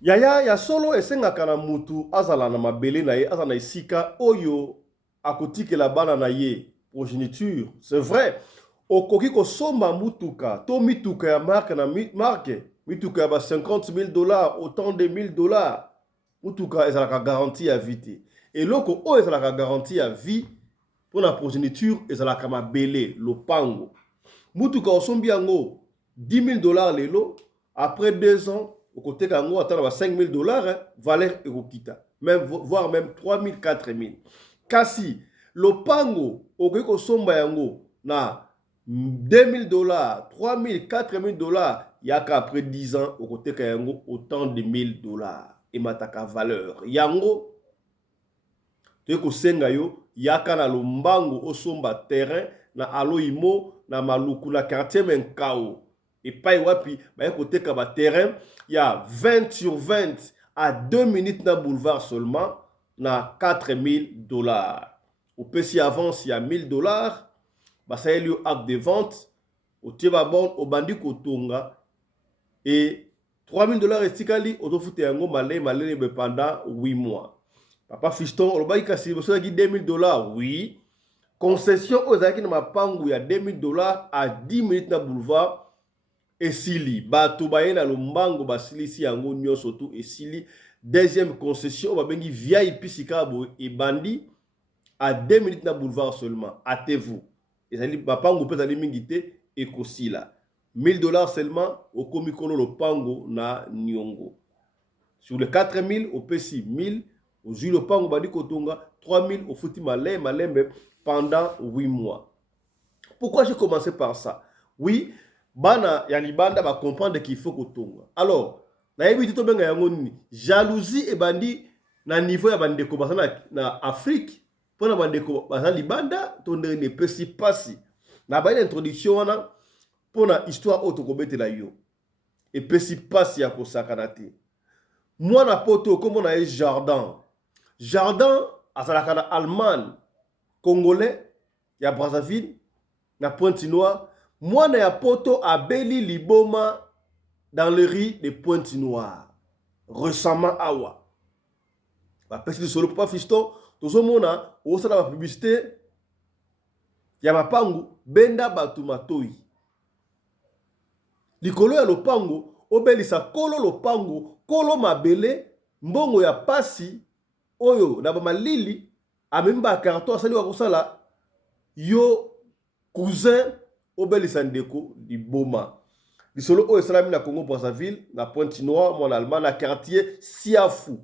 ya solo esengaka na mutu azala na mabele na ye azala na esika oyo akotikela bana na ye progéniture. C'est vrai, okoki kosomba mutuka to mituka ya marque na marque mituka ya ba 50 000 dollars, autant de 1000 dollars. Mutuka ezalaka garantie ya vie te. Eloko oyo ezalaka garantie ya vie pour la progéniture ezalaka mabele lopango. Mutuka osombi yango 10 000 dollars lelo, après 2 ans au côté kango attendre 5 000 dollars, hein, valeur ekokita, même voire même 3 000 4 000. Kasi lopango okoki kosomba yango na 2 000 dollars, 3 000 4 000 dollars, yaka après 10 ans au côté kango autant de 1000 dollars et mataka valeur yango teko senga yo yaka na lombango osomba terrain na aloimo na maluku na quartier Menkao et pas wapi ba koteka ba terrain ya 20 sur 20 à 2 minutes na boulevard seulement na 4 000 dollars. Au PC avance il y a 1000 dollars, ba ça y a acte de vente au tieba bon au bandi kotonga et 3 000 dollars estikali autofute yango malé pendant 8 mois. Papa Fiston, on va dire 2 000 dollars, oui. Concession aux acquis de ma pangu, il y a 2 000 dollars à 10 minutes dans le boulevard. Et Sili, Bato Baye na Lombango, Basili, si yango nyo surtout, et Sili. Deuxième concession, on va bengi VIP Sikabo et Bandi à 2 minutes dans le boulevard seulement. Hâtez-vous. Et ça dit, ma pangu peut aller mingite et Kosila. 1000 dollars seulement au Komikolo le Pango na Nyongo. Sur les 4 000, au PC 1000. Au Jules Pango Badi Kotonga, 3 000 au Fouti Malembe pendant 8 mois. Pourquoi j'ai commencé par ça? Oui, Bana Yalibanda va comprendre qu'il faut Kotonga. Alors, na yebi to benga yango nini? Jalousie et bandi na niveau ya bandeko basana na Afrique. Pona bandeko basana libanda tonde ne pesi pasi. Na ba introduction wana pona histoire auto kobetela yo. Et pesi pasi ya kosakana te. Moi na poto comme on a jardin. Jardin, azalaka na Allemagne, Congolais, ya Brazzaville, na Pointe-Noire. Moi, na ya poto abeli liboma dans le riz de Pointe-Noire. Récemment, awa. Ba pesi de solo, papa Fiston, tozo mona, osala ba publicité, ya mapangu, benda batu matoi. Likolo ya lopango, obelisa kolo lopango, kolo mabele, mbongo ya pasi, oyo na ba malili amemba carton asali wa kosala yo cousin obelisa ndeko liboma lisolo oyo esalami na Congo Brazzaville na Pointe-Noire mon Allemagne na quartier Siafu.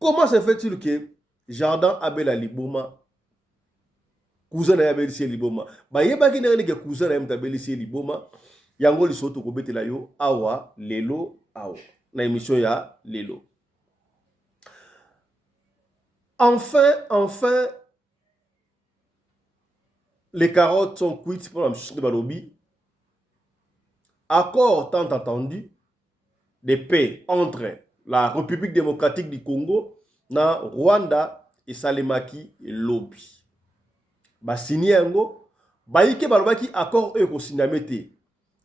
Comment se fait-il que jardin abela liboma cousin na abelisi liboma ba yebaki na ke cousin na mtabelisi liboma yango lisolo to kobetela yo awa lelo awa na émission ya lelo. Enfin, les carottes sont cuites pour la mission de Balobi. Accord tant attendu de paix entre la République démocratique du Congo, na Rwanda et Salemaki et Lobi. Ba signé yango, ba yike balobaki accord eko sinamete.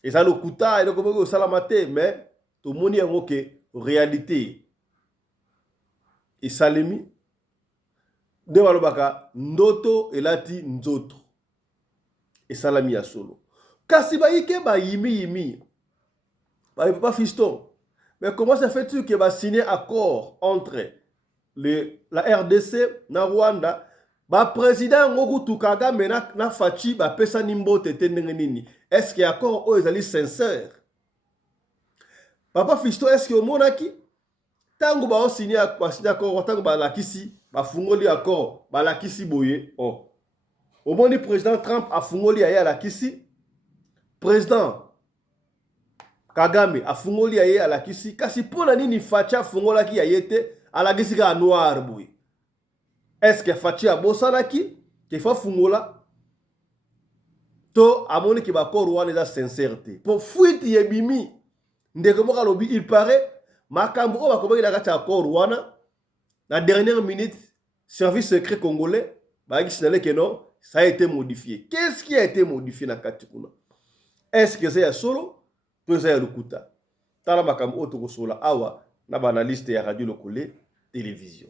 Et ça le kuta et le komoko salamate mais to moni yango ke réalité. Et Salemi de balobaka ndoto elati nzoto esalami ya solo kasi bayike ba yimi ba pas Fiston. Mais comment ça fait-il que ba signer accord entre la RDC na Rwanda ba président Ngokutu Kagame na Fachi ba pesa nimbote te ndenge nini? Est-ce que accord o ezali sincère? Papa Fiston, est-ce que omonaki tango ba signer accord tango ba lakisi bafungoli accord balakisi boye oh omoni président Trump afungoli aye alakisi président Kagame afungoli aye alakisi kasi pona nini Facha afungolaki aye te alakisi ka noir boye? Est-ce que Facha abosanaki ke fa fungola to amoni ke bakoro wana eza sincérité pour fuite yebimi ndeko moka lobi il paraît makambo o bakomaki na kati ya accord wana la dernière minute, service secret congolais, bah, que non, ça a été modifié. Qu'est-ce qui a été modifié dans Katikuna? Est-ce que c'est solo? Peut-être c'est le kuta. Tala makam oto sola awa na banaliste ya Radio Lokole Télévision.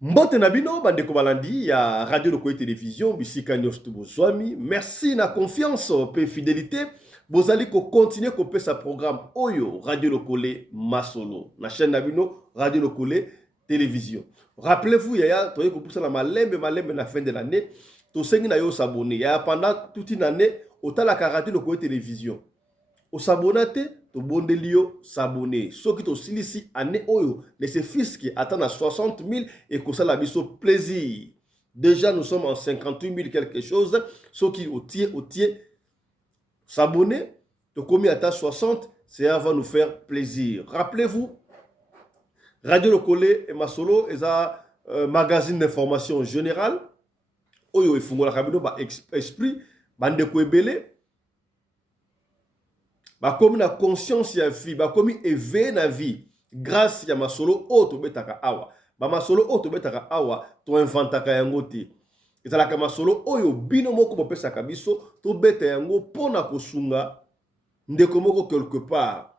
Mbote na bino bandeko balandi ya Radio Lokole Télévision bisika nyonso bozwami. Merci na confiance pe fidélité. Bozali ko continuer ko pesa programme Oyo Radio Lokole Masolo na chaîne na bino Radio Lokole Télévision. Rappelez-vous yaya toye ko poussa la malembe na fin de l'année. To sengi na yo s'abonner. Ya pendant toute une année otala ka Radio Lokole Télévision. O s'abonner to bondeli yo s'abonner. Soki to silisi année Oyo les fils qui attendent à 60 000 et ko sala biso plaisir. Déjà nous sommes en 58 000 quelque chose. Soki au tiers s'abonner, de combien à 60, ça va nous faire plaisir. Rappelez-vous, Radio Lokole et Masolo, ils ont magazine d'information générale. Oyo et Fungola Kabino, esprit, bande ko ebele. Comme na conscience ya vie, comme éveillé na vie, grâce à Masolo, to betaka awa. Masolo, to betaka awa, to inventaka yangote. Ezalaka masolo oyo bino moko bopesa kabiso to beta yango pona kosunga ndeko moko quelque part.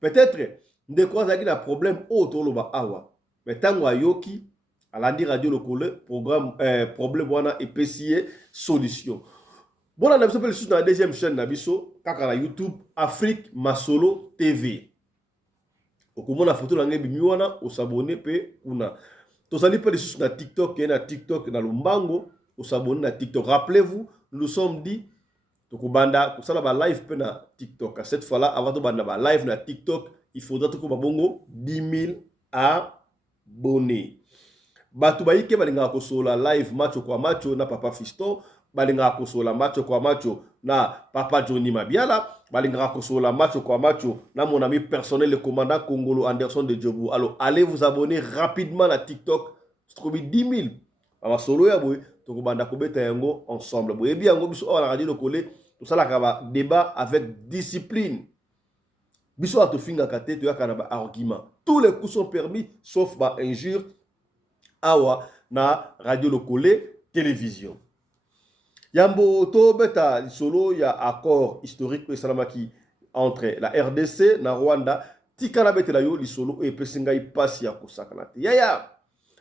Peut-être ndeko azaki na problème o to loba awa. Mais tango ayoki alandi Radio Lokole programme problème wana epesiye solution. Bona na biso pe sur la deuxième chaîne na biso kaka na YouTube Afrique Masolo TV. Okomona photo na ngebi miwana o s'abonner pe kuna. Tozali pe sur na TikTok na Lumbango. Au s'abonner na TikTok. Rappelez-vous, nous sommes dit tokobanda ko sala ba live pe na TikTok. Cette fois-là, avant de banda ba live na TikTok, il faudra toko bongo 10 000 abonnés. Batu ba yike balinga ko sola live macho kwa macho na Papa Fiston, balinga ko sola macho kwa macho na Papa Johnny Mabiala, balinga ko sola macho kwa macho na mon ami personnel le commandant Congolo Anderson de Djobou. Alors, allez vous abonner rapidement à TikTok. C'est trop 10 000. Papa solo ya boy tokobanda kobeta yango ensemble. Boye bi yango biso ala Radio Lokole to sala ka débat avec discipline. Biso ato finga kate to yakana ba argument. Tous les coups sont permis sauf ba injure awa na Radio Lokole Télévision. Yambo to beta solo ya accord historique pe salamaki entre la RDC na Rwanda tikana beta la yo li solo e pesinga ipasi ya kosakana te. Yaya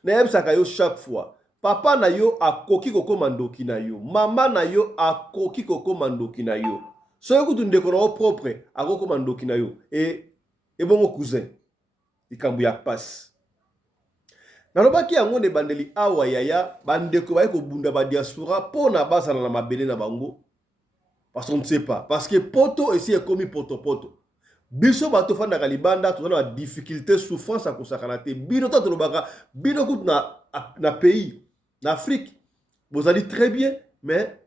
na yebsaka yo chaque fois. Papa na yo akoki kokoma ndoki na yo. Mama na yo akoki kokoma ndoki na yo. So yo kutu ndeko na propre akokoma ndoki na yo. E bongo cousin. Ikambu ya passe. Nalobaki yango ne bandeli awa yaya bandeko ba ko bunda ba diaspora pona basala na mabele na bango. Parce qu'on ne sait pas. Parce que poto ici est comme poto. Biso bato fanda kalibanda to na difficulté souffrance à kosakana te. Bino to lobaka bino kutu na pays. En Afrique, vous allez très bien, mais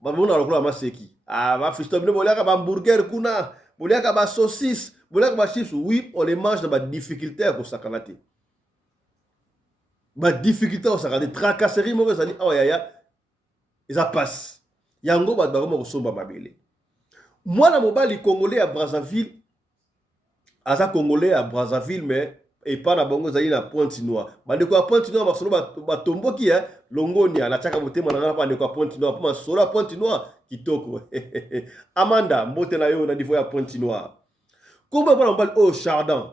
vous avez ma seki. Ah, ma fisto bino bolaka ba hamburger kuna, bolaka ba saucisse, bolaka ba chips. Oui, on les mange dans ma difficulté à kosakanate. Ma difficulté à kosakanate, tracasserie mo zali oh yaya, ça passe. Yango ba ba mo somba mabele. Moi na mobali congolais à Brazzaville, asa congolais à Brazzaville mais et pas na bongo zali na Pointe-Noire. Bande ko Pointe-Noire ba solo ba tomboki longoni na chaka motema na bande ko Pointe-Noire pa solo Pointe-Noire kitoko. Amanda mbote na yo na niveau ya Pointe-Noire. Komba bana mbali o Chardin.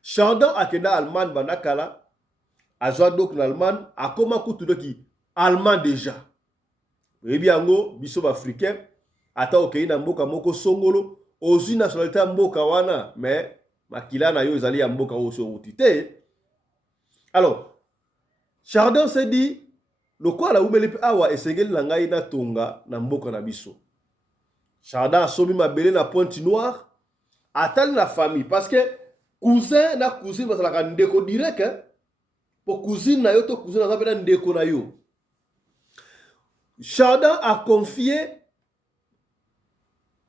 Chardin akenda Allemagne banakala azwa donc na Allemagne akoma kutu doki allemand déjà. Ebi yango biso ba africain ata okei na mboka moko songolo ozu nationalité mboka wana mais makila na yo ezali ya mboka oso utite. Alors Chardin s'est dit lokola umeli pe awa esengeli na ngai na tonga na mboka na biso. Chardin asomi mabele na Pointe-Noire atali na famille parce que cousin na cousine bazalaka ndeko direct pour cousine na yo to cousine na zapena ndeko na yo. Chardin a confié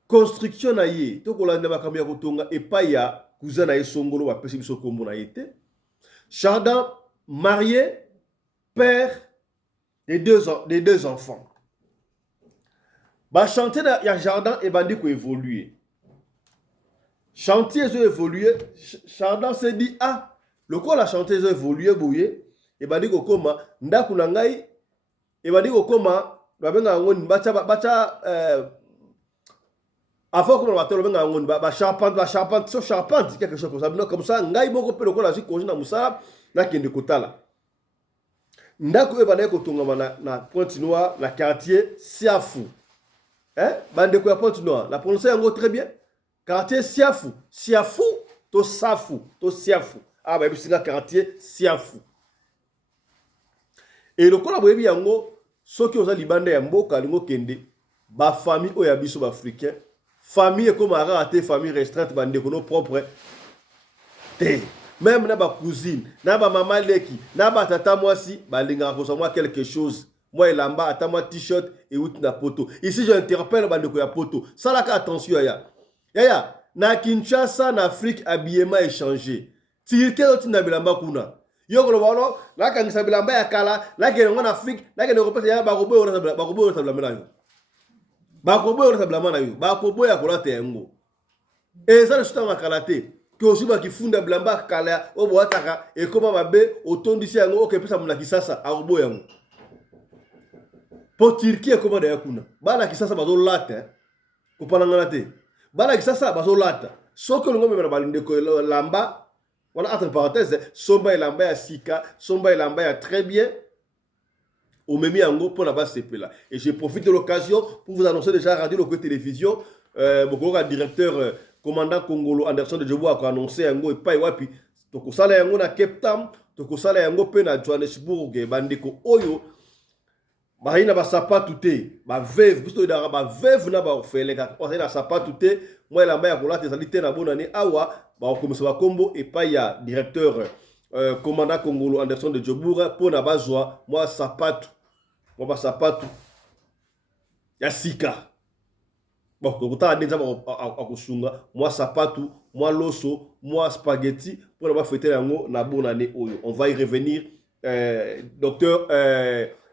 construction na ye to kolanda makambo ya kotonga epai ya cousin na ye songolo ba pesi biso kombo na yete. Chardin marié, père des deux enfants. Ba chanter ya Chardin et bandi ko évoluer. Chantier ont évolué, Chardin s'est dit ah, le quoi la chanteuse a évolué bouillé et bandi ko koma ndaku na ngai et bandi ko koma ba benga ngoni bacha Avant comme on va tellement benga ngoni ba charpente so charpente quelque chose comme ça. Non comme ça ngai moko pe lokola si koji na musala na kende kotala. Ndako e bana ko tongama na Pointe-Noire na quartier Siafu. Hein? Bande ko ya Pointe-Noire. La prononcer yango très bien. Quartier Siafu. Siafu to Safu to Siafu. Ah ba bisinga quartier Siafu. Et lokola boyebi yango soki oza libanda ya mboka lingo kende ba famille oya biso ba africain. Famille comme à raté, famille restreinte, bande kono propre. Même na ba cousine, na ba maman leki, na ba tata moi si, ba linga ko moi quelque chose. Moi elamba ata moi t-shirt et out na poto. Ici je interpelle bande ko ya poto. Ça la attention ya. Ya na Kinshasa na Afrique habillement échangé. Tirike oti na bilamba kuna. Yo ko lo la kangisa bilamba ya kala, la ke ngona Afrique, la ke Europe ya ba robo na ba robo na bilamba na yo. Bakoboya na blama na yo bakoboya kolata yango eza le chuta makalate que aussi ba kifunda blamba kala o boataka e koma mabe otondisi yango okepesa muna kisasa akoboya yango po Turquie koma da yakuna bana kisasa bazo lata ko panangana te bana kisasa bazo lata soko ngombe na balinde ko lamba voilà entre parenthèses somba elamba ya sika somba elamba ya très bien. Au Memi Ango pour la base CPLA. Et je profite de l'occasion pour vous annoncer déjà à radio le côté télévision. Beaucoup directeur commandant Congolo Anderson de Djobo a annoncé Ango et pas wapi. Toko sala yango na Cape Town, toko sala yango pe na Johannesburg bandeko oyo. Marina ba sapatu te, ba veuve, biso idara ba veuve na ba orphelin ka on na sapatu te, moi la maya kola te salite na bonane awa, ba komisa ba kombo et pas ya directeur commandant Congolo Anderson de Djoboura pour na bazwa moi sapatu. Moi sapatu ya sika. Bon, donc on déjà à kusunga, moi sapatu, moi loso, moi spaghetti pour la fêter yango na bonne année oyo. On va y revenir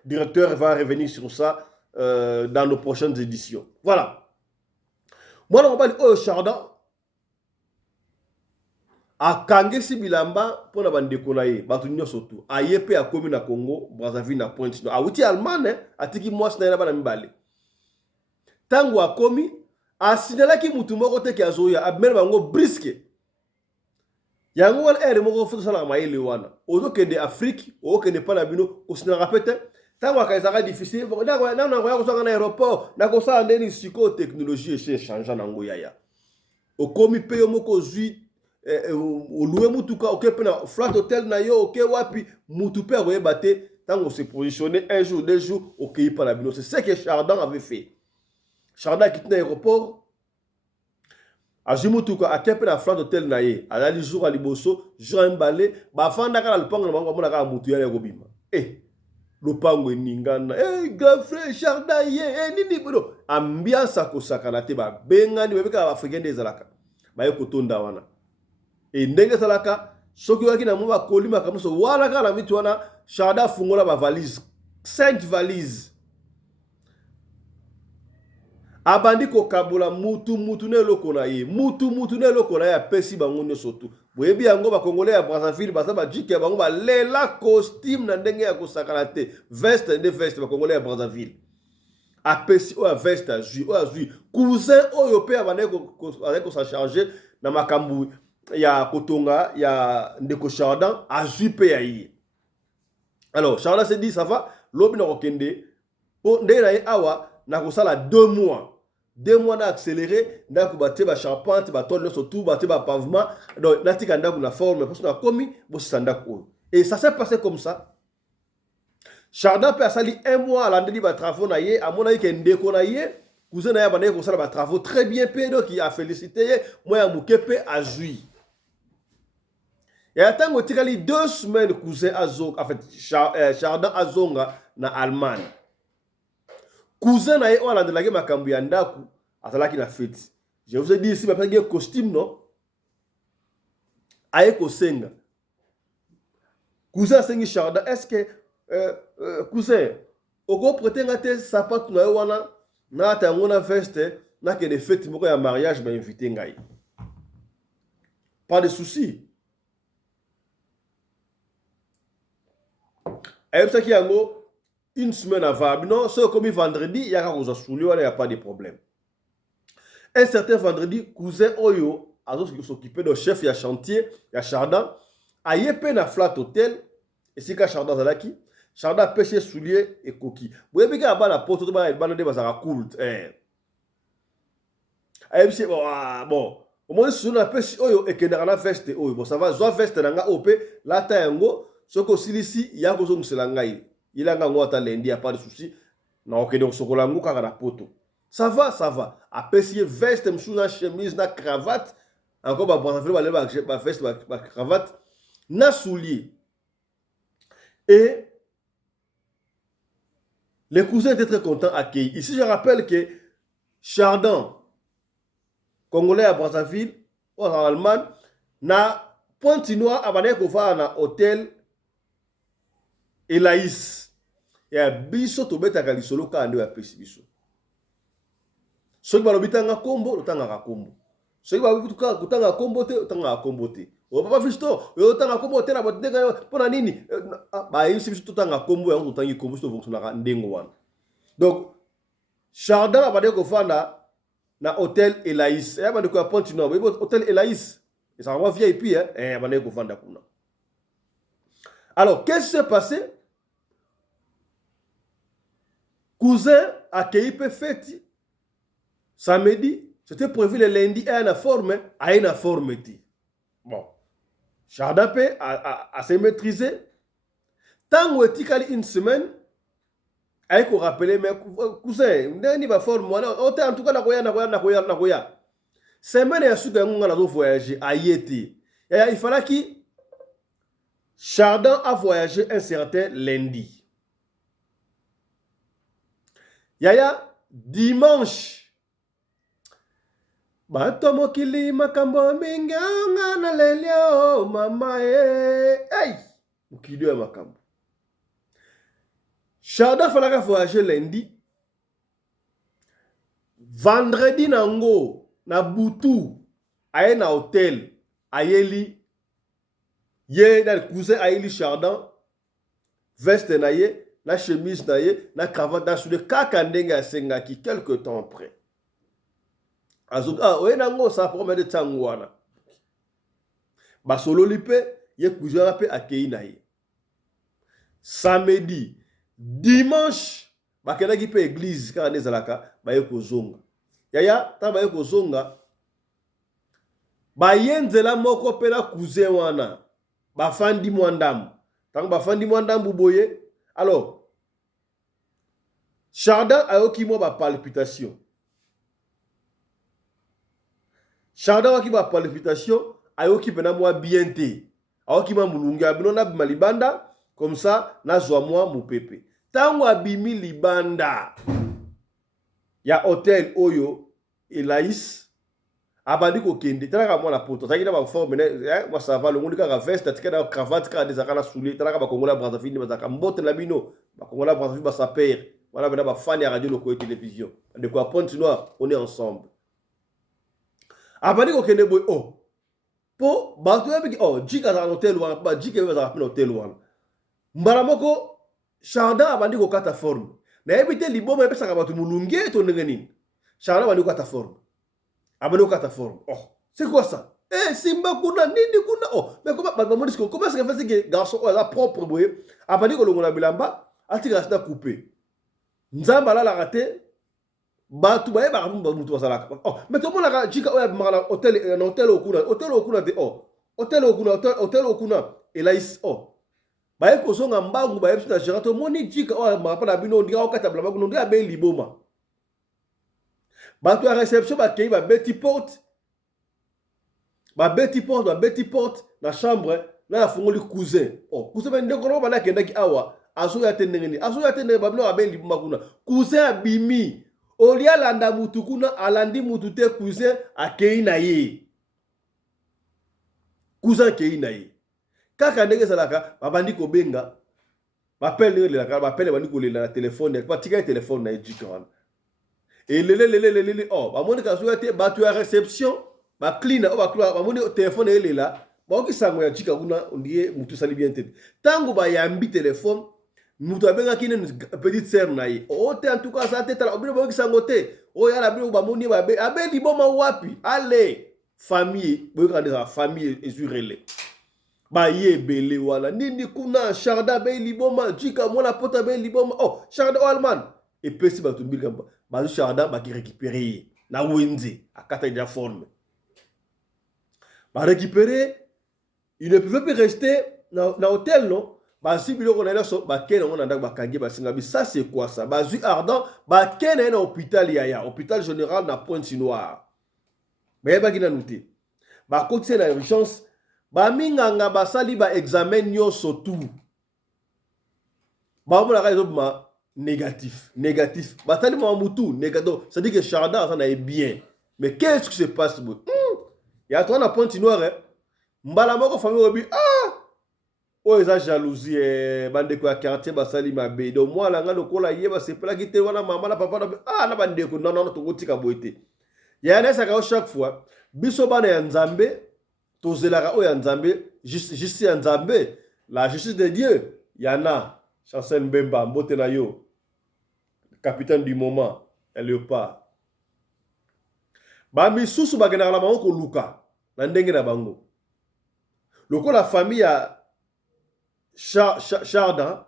directeur va revenir sur ça dans nos prochaines éditions. Voilà. Moi on va dire Chardin a kangesi bilamba pour na bandeko na ye batu nyonso tu ayepe a komi na Congo Brazzaville na Pointe-Noire a uti Allemagne atiki mwasi na bana mibale tango a komi a signalaki mutu moko te ki azoya abmel bango briske yango wana ere moko foto sala mayele wana ozo kende Afrique o kende pa na bino ko sinala rapete tango akaisaka difficile na ngoya ko sanga na aéroport na ko sala ndeni siko technologie e change na ngoya ya o komi pe yo moko zui louer mutuka ok pena flat hotel na yo ok wapi mutu pe akoyeba te tango se positionner un jour deux jours ok pa la bino c'est ce que Chardin avait fait. Chardin quitte l'aéroport azui mutuka akepe na flat hotel na ye alali jour a liboso jour mbale bafanda kala lupango na bango mona kala mutu ya kobima lupango eningana grand frère Chardin ye nini bodo ambiance akosakana te ba bengani bebeka ba africain des alaka ba ekotonda wana. Et ndenge salaka soki waki na mwa kolima kamuso wala kala mitu wana Chardin fungola ba valise 5 valises abandi ko kabola mutu ne loko na ye mutu ne loko na ye apesi bango nyonso tu boyebi yango ba congolais ya Brazzaville basa ba jike bango ba lela costume na ndenge ya kosakana te veste de veste ba congolais ya Brazzaville apesi o veste azui cousin oyo pe abane ko sa charger na makambu ya kotonga ya ndeko Chardin azui pe ya ye. Alors Chardin s'est dit ça va lobi na kokende po ndenge na ye awa na kosala 2 mois. 2 mois na accéléré ndako batie ba charpente ba tôle surtout batie ba pavement donc natika ndako na forme parce que na komi bo sandako. Et ça s'est passé comme ça. Chardin pe asali 1 mois à l'andeli ba travaux na ye amona ye ke ndeko na ye cousin na ye ba ko sala ba travaux très bien pe donc il a félicité moi ya mukepe azui. Et attends, il 2 semaines cousin Azong, en fait, Chardin Azonga na Allemagne. Cousin na ye on a de la game makambu ya ndaku atalaki na fête. Je vous ai dit ici, il y a un costume, non? Aye kosenga. Cousin sengi Chardin, est-ce que cousin, oko prêter ngate sapato na yo wana na tangona veste na ke de fête moko ya mariage ba inviter ngai. Pas de souci. Et ça qui yango une semaine avant, non, c'est comme vendredi, il y a un il n'y a pas de problème. un certain vendredi cousin oyo s'occuper de chef ya chantier ya Chardin aye pe na flat hotel esika Chardin zalaki Chardin pêche soulier et coquille boyebi ka ba na poto to ba de bazaka cool aye bon au moins sur na pêche oyo ekendaka na veste oyo bon ça va zo veste na nga opé lata yango soko silisi ya ko zongusela ngai ilanga ngota lendi a pas de souci na okende sokola ngo kaka na poto. Ça va. Après, si veste, na chemise, na cravate, encore ma veste, ma cravate, na soulier. Et les cousins étaient très contents à accueillir. Ici, je rappelle que Chardin, Congolais à Brazzaville, en Allemagne, na Pointe-Noire, à Bané Kofa, na hôtel Elaïs. Et à Bisso, Tobeta Kalisolo, Kande à Pessibiso. Soki balobi tanga kombo otanga kombo soki balobi kutanga kombo te otanga kombo te o papa fisto yo tanga kombo te na botenga pona nini ba yisi biso tanga kombo yango totangi kombo to fonctionnera ndengo wana. Donc Chardin abade ko fanda na hôtel Elaïs ya bande ko Pointe Nord hôtel Elaïs et ça va VIP abade ko fanda kuna. Alors qu'est-ce qui s'est passé? Cousin accueilli pe fête samedi, c'était prévu le lundi à une forme. Bon. Chardin a se maîtrisé. Tant que tu as une semaine, il faut rappeler, mais cousin, on va forme. En tout cas, nakoya. Semaine et ensuite, on a voyagé à Yéti. Il fallait que Chardin a voyagé un certain lundi. Yaya, dimanche, bato mokili makambo mingi anga na lelio mama hey mokili ya makambo. Chardin falaka voyager lundi. Vendredi nango na butu aye na hotel ayeli ye na cousin ayeli Chardin veste na ye na chemise na ye na cravate na soulier kaka ndenge asengaki quelque temps après. Oyenango ça promet de tangwana. Basolo lipe ye cousin pe akei na ye. Samedi, dimanche bakelaki pe église ka nezalaka baye kozonga. Yaya ta baye kozonga bayenzela moko pe na cousin wana bafandi mwandam. Tango bafandi mwandam boye. Alors Chardin ayoki mo ba palpitation. Chardin waki ba palpitation ayoki pena moi bien te. Ayoki ma mulunga bino na malibanda comme ça na zwa moi mupepe. Tango abimi libanda ya hotel oyo Elaïs abandi ko kende tala moi la poto takina ba forme moi ça va le monde ka veste tika na cravate ka des akana soulier tala ba Kongola Brazzaville bazaka mbote la bino ba Kongola Brazzaville ba sa père voilà bena ba fan ya radio loko télévision de quoi Pointe Noire on est ensemble. Abandi ko kende boy po bato ya biki jika za hotel wana ba jika za hotel wana mbala moko Chardin abandi ko kata forme na ebite liboma epesa ka bato mulunge to ndenge nini Chardin abandi ko kata forme abandi ko kata forme c'est quoi ça simba kuna nini kuna mais comment est-ce que fait que garçon la propre boy abandi ko longola bilamba atika sta couper nzamba la raté batu baye ba mutu basalaka mais tout le monde la jika oya mala hotel okuna de hotel okuna Elaïs baye kozonga mbangu baye tuta gérant to moni jika oya mapa na bino ndika okata blamba kuno ndika be liboma batu ya réception ba kei ba beti porte na chambre na fungoli cousin cousin ba ndeko ba na kendaki awa aso ya tenengeni ba bino ba be liboma kuna cousin abimi Olia landa mutu kuna alandi mutu te cousin akei na ye. Cousin akei na ye. Kaka ndenge salaka babandi ko benga. Bapele bandi ko lela na téléphone, ba tika téléphone na ejika wana. Et lele bamoni ka so te batu ya réception, ba clean bamoni téléphone elela. Ba oki sango ya jika kuna ondie mutu sali bien tete. Tango ba yambi téléphone nous avons une petite sœur naïe. Oh, en tout cas, ça tête là, obino boki sangote. Oh, ya la bino ba moni ba be. Abe di boma wapi. Allez, famille, boki kandeza famille ezurele. Ba ye bele wala. Nini kuna Charda be liboma, jika mona pota be liboma. Oh, Charda Allemand. Et puis si ba tumbi kamba. Ba Charda ba ki récupérer na wenze akata de forme. Ba récupérer, il ne pouvait plus rester dans l'hôtel non. Bah si biloko na so ba ken on ndak ba kangi ba singa bi ça c'est quoi ça ba zu ardent ba ken na hôpital ya hôpital général na Pointe-Noire ba ba kina nuté ba côté na urgence ba minganga ba sali ba examen nyonso tout ba mo la raison ma négatif ba tali mo mutu négatif ça dit que Charda ça na bien mais qu'est-ce qui se passe ya toi na Pointe-Noire mbala moko famille obi oh eza jalousie bandeko ya quartier basali mabe donc moi la nga lokola yeba c'est pas qui te wana maman na papa na bandeko non to kotika boité ya na saka chaque fois biso bana ya nzambe tozelaka o ya nzambe justice ya nzambe la justice de Dieu yana Chancel Mbemba mbote na yo capitaine du moment elle est pas ba misusu bagena la bango ko luka na ndenge na bango lokola famille ya Charda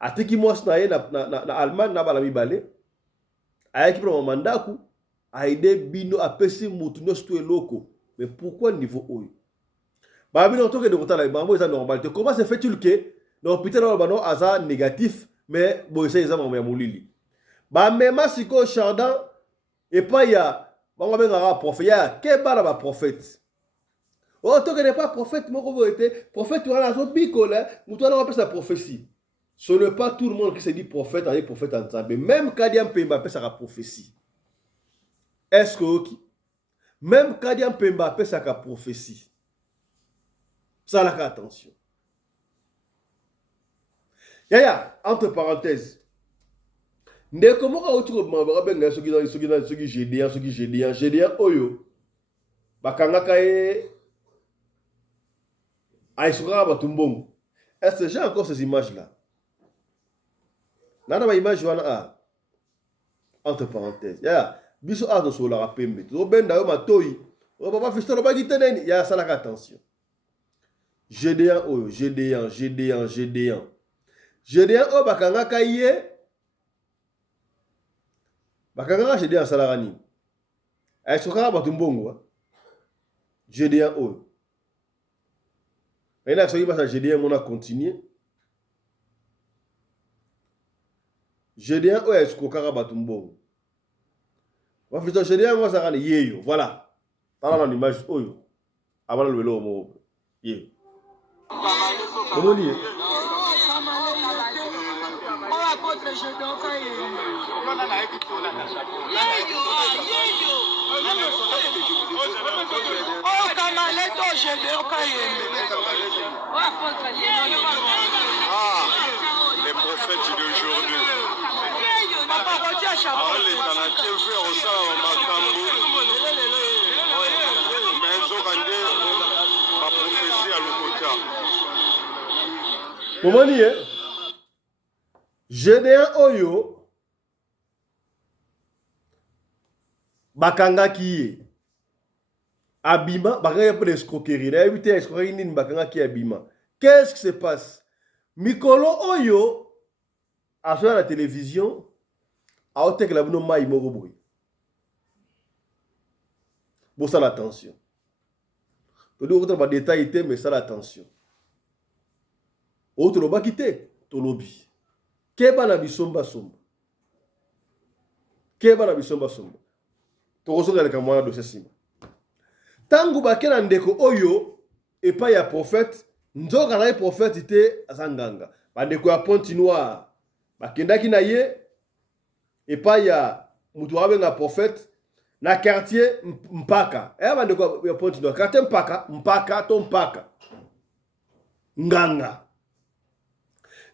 atiki mwasi na ye na Allemagne na bala mibale ayaki pour mandaku aide bino apesi mutu nyonso eloko mais pourquoi niveau oyo ba bino toke de kotala ba mo eza normalité comment se fait-il que dans l'hôpital na bano aza négatif mais bo eza mama ya molili ba mema siko Charda et pas ya bango benga prophète ya ke bala ba prophète. Oh, toi qui n'es pas prophète, mon prophète, tu as la zone bicole, tu as la prophétie. Ce n'est pas tout le monde qui se dit prophète, avec prophète en Zambé. Même Kadian Pemba appelle ça la prophétie. Est-ce que, même Kadian Pemba appelle ça la prophétie. Ça, là, attention. Yaya, entre parenthèses. Ne comment on retrouve ceux qui Gédéan, Oyo. Bakanga Kaye. Est-ce que j'ai encore ces images-là? Nana ma image wana entre parenthèses. Ya biso a so la pembe. To benda yo matoi. O papa fisto ba giteneni. Ya sala attention. Gédéan oyo, Gédéan. Gédéan o bakanga kaye. Bakanga Gédéan sala rani. Est-ce que ba tumbongo? Gédéan oyo. Et là, Gédéan, on a continué. Gédéan, est-ce qu'on a batumbo? On va faire Gédéan, moi, ça va aller. Voilà. Par là, l'image, oyo. Avant le vélo, moi. Yeyo. Comment dire? Les prophètes d'aujourd'hui. Les Canadiens font ça en Makambo. Mais ils ont rendu ma prophétie à l'Okota. Comment dire? Gédéan Oyo Bakanga qui Abima, bakanga pour escroquerie. Là, éviter escroquerie ni bakanga qui Abima. Qu'est-ce qui se passe? Mikolo Oyo a sur la télévision a ôté que la bono mai moroboui. Bon ça l'attention. Tu dois pas détailler mais ça l'attention. Autre loba quitter to lobby. Keba na bisomba somba. Keba na bisomba somba. To rezoga le kamwana de sesima. Tangu bakena ndeko oyo et pas ya prophète, nzoka na prophète ite azanganga. Bandeko ya Pointe-Noire. Bakendaki na ye et pas ya mutu abenga prophète na quartier Mpaka. Bandeko ya Pointe-Noire, quartier Mpaka to Mpaka. Nganga.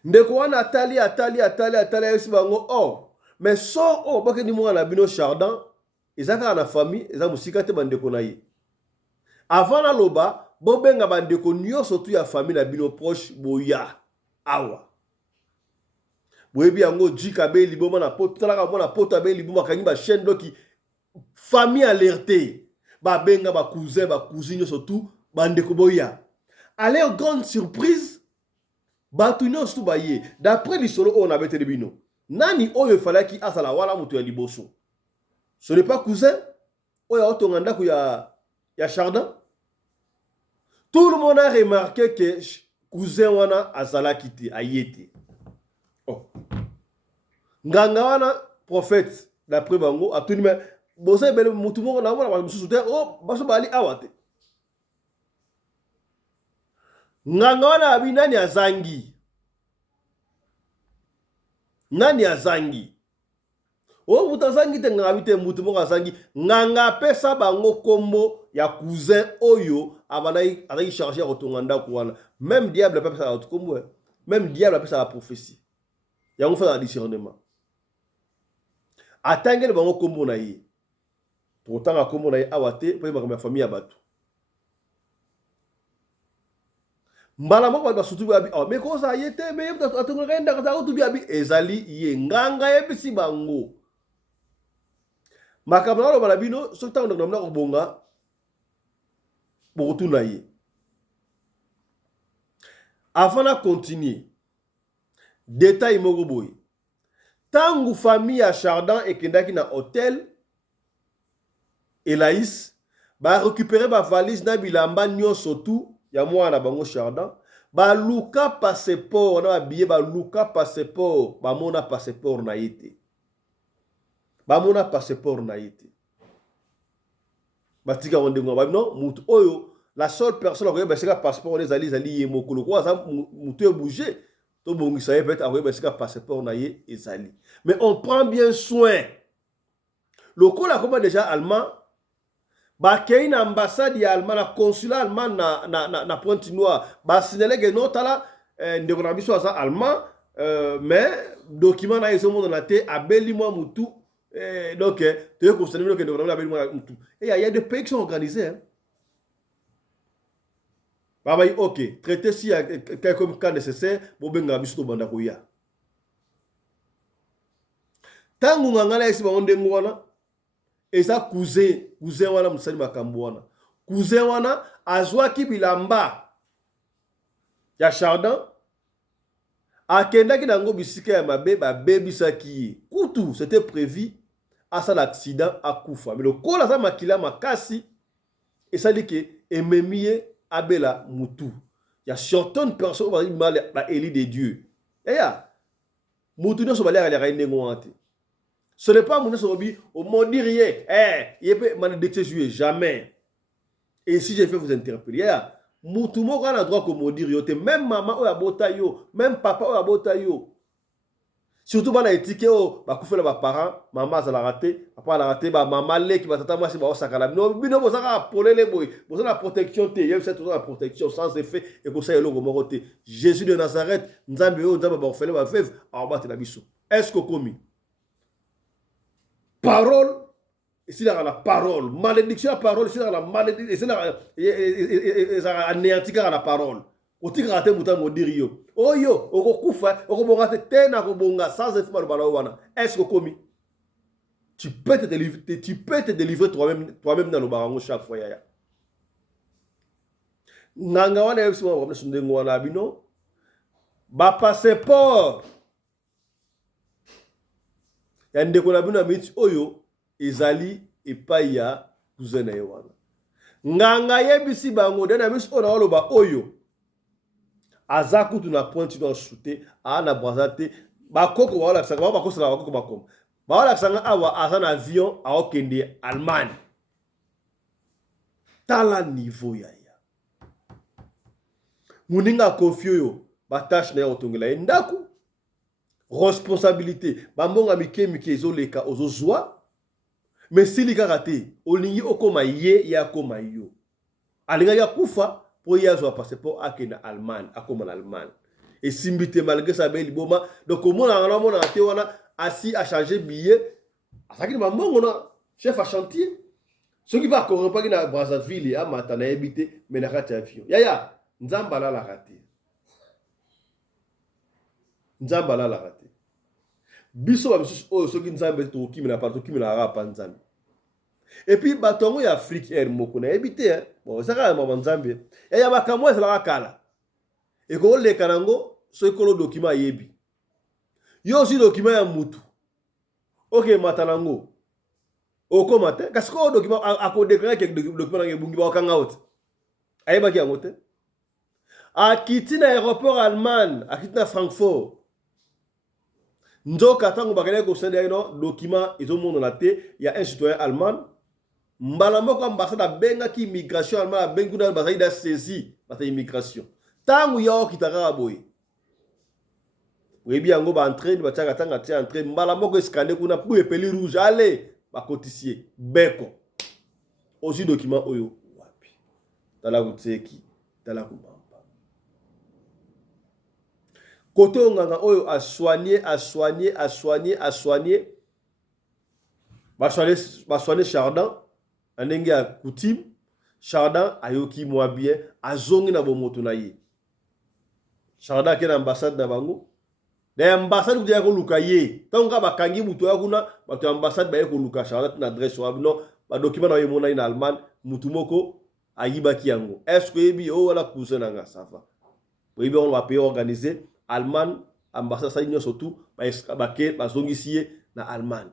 Ndeko wana atali yesi bango oh mais so oh bakeni mwana bino Chardan ezaka na famille eza musika te bandeko na ye. Avant la loba, bobenga bandeko nyonso tu ya famille na bino proche boya awa. boyebi yango jika be liboma na poto talaka mona poto be liboma kangi ba chaîne doki famille alertée ba benga ba cousin ba cousine surtout bandeko boya. À leur grande surprise batu nyonso baye d'après l'isolo on avait telebino nani oyo falaki asala wala mutu ya liboso. Ce n'est pas cousin oyo otonganda ku ya Chardin. Tout le monde a remarqué que cousin wana azala kiti ayete. Oh. Nganga wana prophète d'après bango atuni me bosa bele mutu moko na wana mususu te oh baso bali awate. Nganga wana abi nani azangi. Nani azangi. Oh mutu azangi te nganga bite mutu moko azangi. Nganga pesa bango kombo ya cousin oyo abanayi azangi chargé ya kotonganda kuwana. Même diable peut pesa autre kombo. Même diable peut la prophétie. Yango fait un discernement. Atangel bango kombo na ye. Pourtant a kombo na ye awate po ba famille abatu. Mbala moko ba sutu bi oh mais ko ça yete mais atonga renda ka to bi abi ezali ye nganga yebisi bango. Makamna lo balabino so tango na ko bonga bokutu na ye. Avant de continuer, détail moko boy. Tangu famille à Chardin et kendaki na hôtel Elaïs ba récupérer ba valise na bilamba nyonso tout ya mwana bango Chardin ba luka passeport na billet ba luka passeport ba mona passeport na yete. Ba mona passeport na yete. Ba tika wonde ngwa ba non mutu oyo la seule personne qui a un passeport les ali yemokolo quoi ça mutu bouger to bongisa peut-être avoir un passeport na ye ezali mais on prend bien soin le col a comme déjà allemand ba kay na ambassade ya allemand na consulat allemand na Pointe-Noire ba signaler que non tala ndeko na biso ça allemand mais document na yeso monde na te abeli moi mutu donc tu es concerné que ndeko na abeli moi mutu et il y a des pays qui sont organisés hein. Baba ok, traiter si y a quelques cas nécessaires pour benga biso banda koya. Tangu ngangala esi ba onde ngwana eza cousin wana musali makambo wana. Cousin wana azwaki bilamba ya Chardin akendaki nango bisika ya mabe ba bebisaki kutu c'était prévu à ça l'accident akufa. Mais le kola za makila makasi et ça dit que ememie abela mutu. Il y a certaines personnes qui ont mal à l'élite de Dieu. Et ya, mutu ne se balait à la reine de ce n'est pas mon sobi au monde rien. Il peut malédiction jouer jamais. Et si j'ai fait vous interpeller, ya, mutu mo kana droit comme dire yo te même maman ou abota yo, même papa ou abota yo. Surtout bana étiqué o ba kufela ba parents, maman ça l'a raté, papa l'a raté, ba maman le qui ba tata moi c'est ba osakala. No bino bo saka polele boy, bo la protection te, yem c'est toujours la protection sans effet et comme ça yelo morote. Jésus de Nazareth, nzambe o nzambe ba ofele ba veuve, a ba te la biso. Est-ce que commis parole ici là la parole, malédiction la parole, ici là la malédiction, ici là anéantir la parole. Otigrate muta modirio. Oyo, okokufa, okobongate tena kobonga sans effet malobala wana. Est-ce que commis tu peux te délivrer toi-même dans le barango chaque fois yaya. Nanga wana yebisi mwa wabne sundengo wana abino. Ba passeport. Ya ndeko na bino amiti oyo ezali epai ya cousin na ye wana. Nganga yebisi bango dena yebisi ona oloba oyo. Azaku tu na pointe dans shooter ana brazate bakoko wala sanga bakoko la bakoko bakom wala sanga awa azana avion a okende Allemagne tala niveau ya muninga confio yo batache na yo tongela endaku responsabilité bambonga mike ezoleka ozozwa mais silika raté olingi okoma ye ya koma yo alinga ya kufa pour y avoir passeport à Allemagne, à comme en Allemagne. Et simbité malgré sa belle boma, donc au monde on a été assis à changer billet. À ça qui m'a on a chef à chantier. Ceux qui va corrompre qui na Brazzaville à Matana habité mais na raté avion. Ya Nzambala la raté. Nzambala la raté. biso ba misusu oyo soki nzambe tokimela pa tokimelaka pa nzambe. Et puis batongo ya Afrique air moko na ebité hein. Bon saka mama nzambe ya makambo ezalaka kala ekoleka nango so ekolo document yebi yo aussi document ya mutu ok matanango okoma te kasi ko document akodeklara ke document nango ebungi bakanga ote ayebaki yango te akiti na aéroport Allemagne akiti na Francfort nzoka tango bakende kosenda ino document ezomona te ya un citoyen allemand mbala moko ambassade abengaki immigration allemand abengi kuna bazali da saisi bata immigration tango yo kitaka boye webi yango ba entraîne ba tanga tanga tia entraîne mbala moko escandé kuna pour epeli rouge allez ba cotissier beko aussi document oyo wapi tala kutseki tala kubamba côté nganga oyo a soigner ba soigner Chardin ndenge ya coutume Chardin ayoki mwa bien azongi na bomoto na ye Chardin ke na ambassade na bango na ambassade kutia ko luka ye tonga bakangi mutu ya kuna bato ambassade ba ye ko luka Chardin na adresse wa no ba document na ye mona na Allemagne mutu moko ayibaki yango est-ce que yebi o wala cousin nga safa yebi on va payer organiser Allemagne ambassade sa union surtout ba zongisi na Allemagne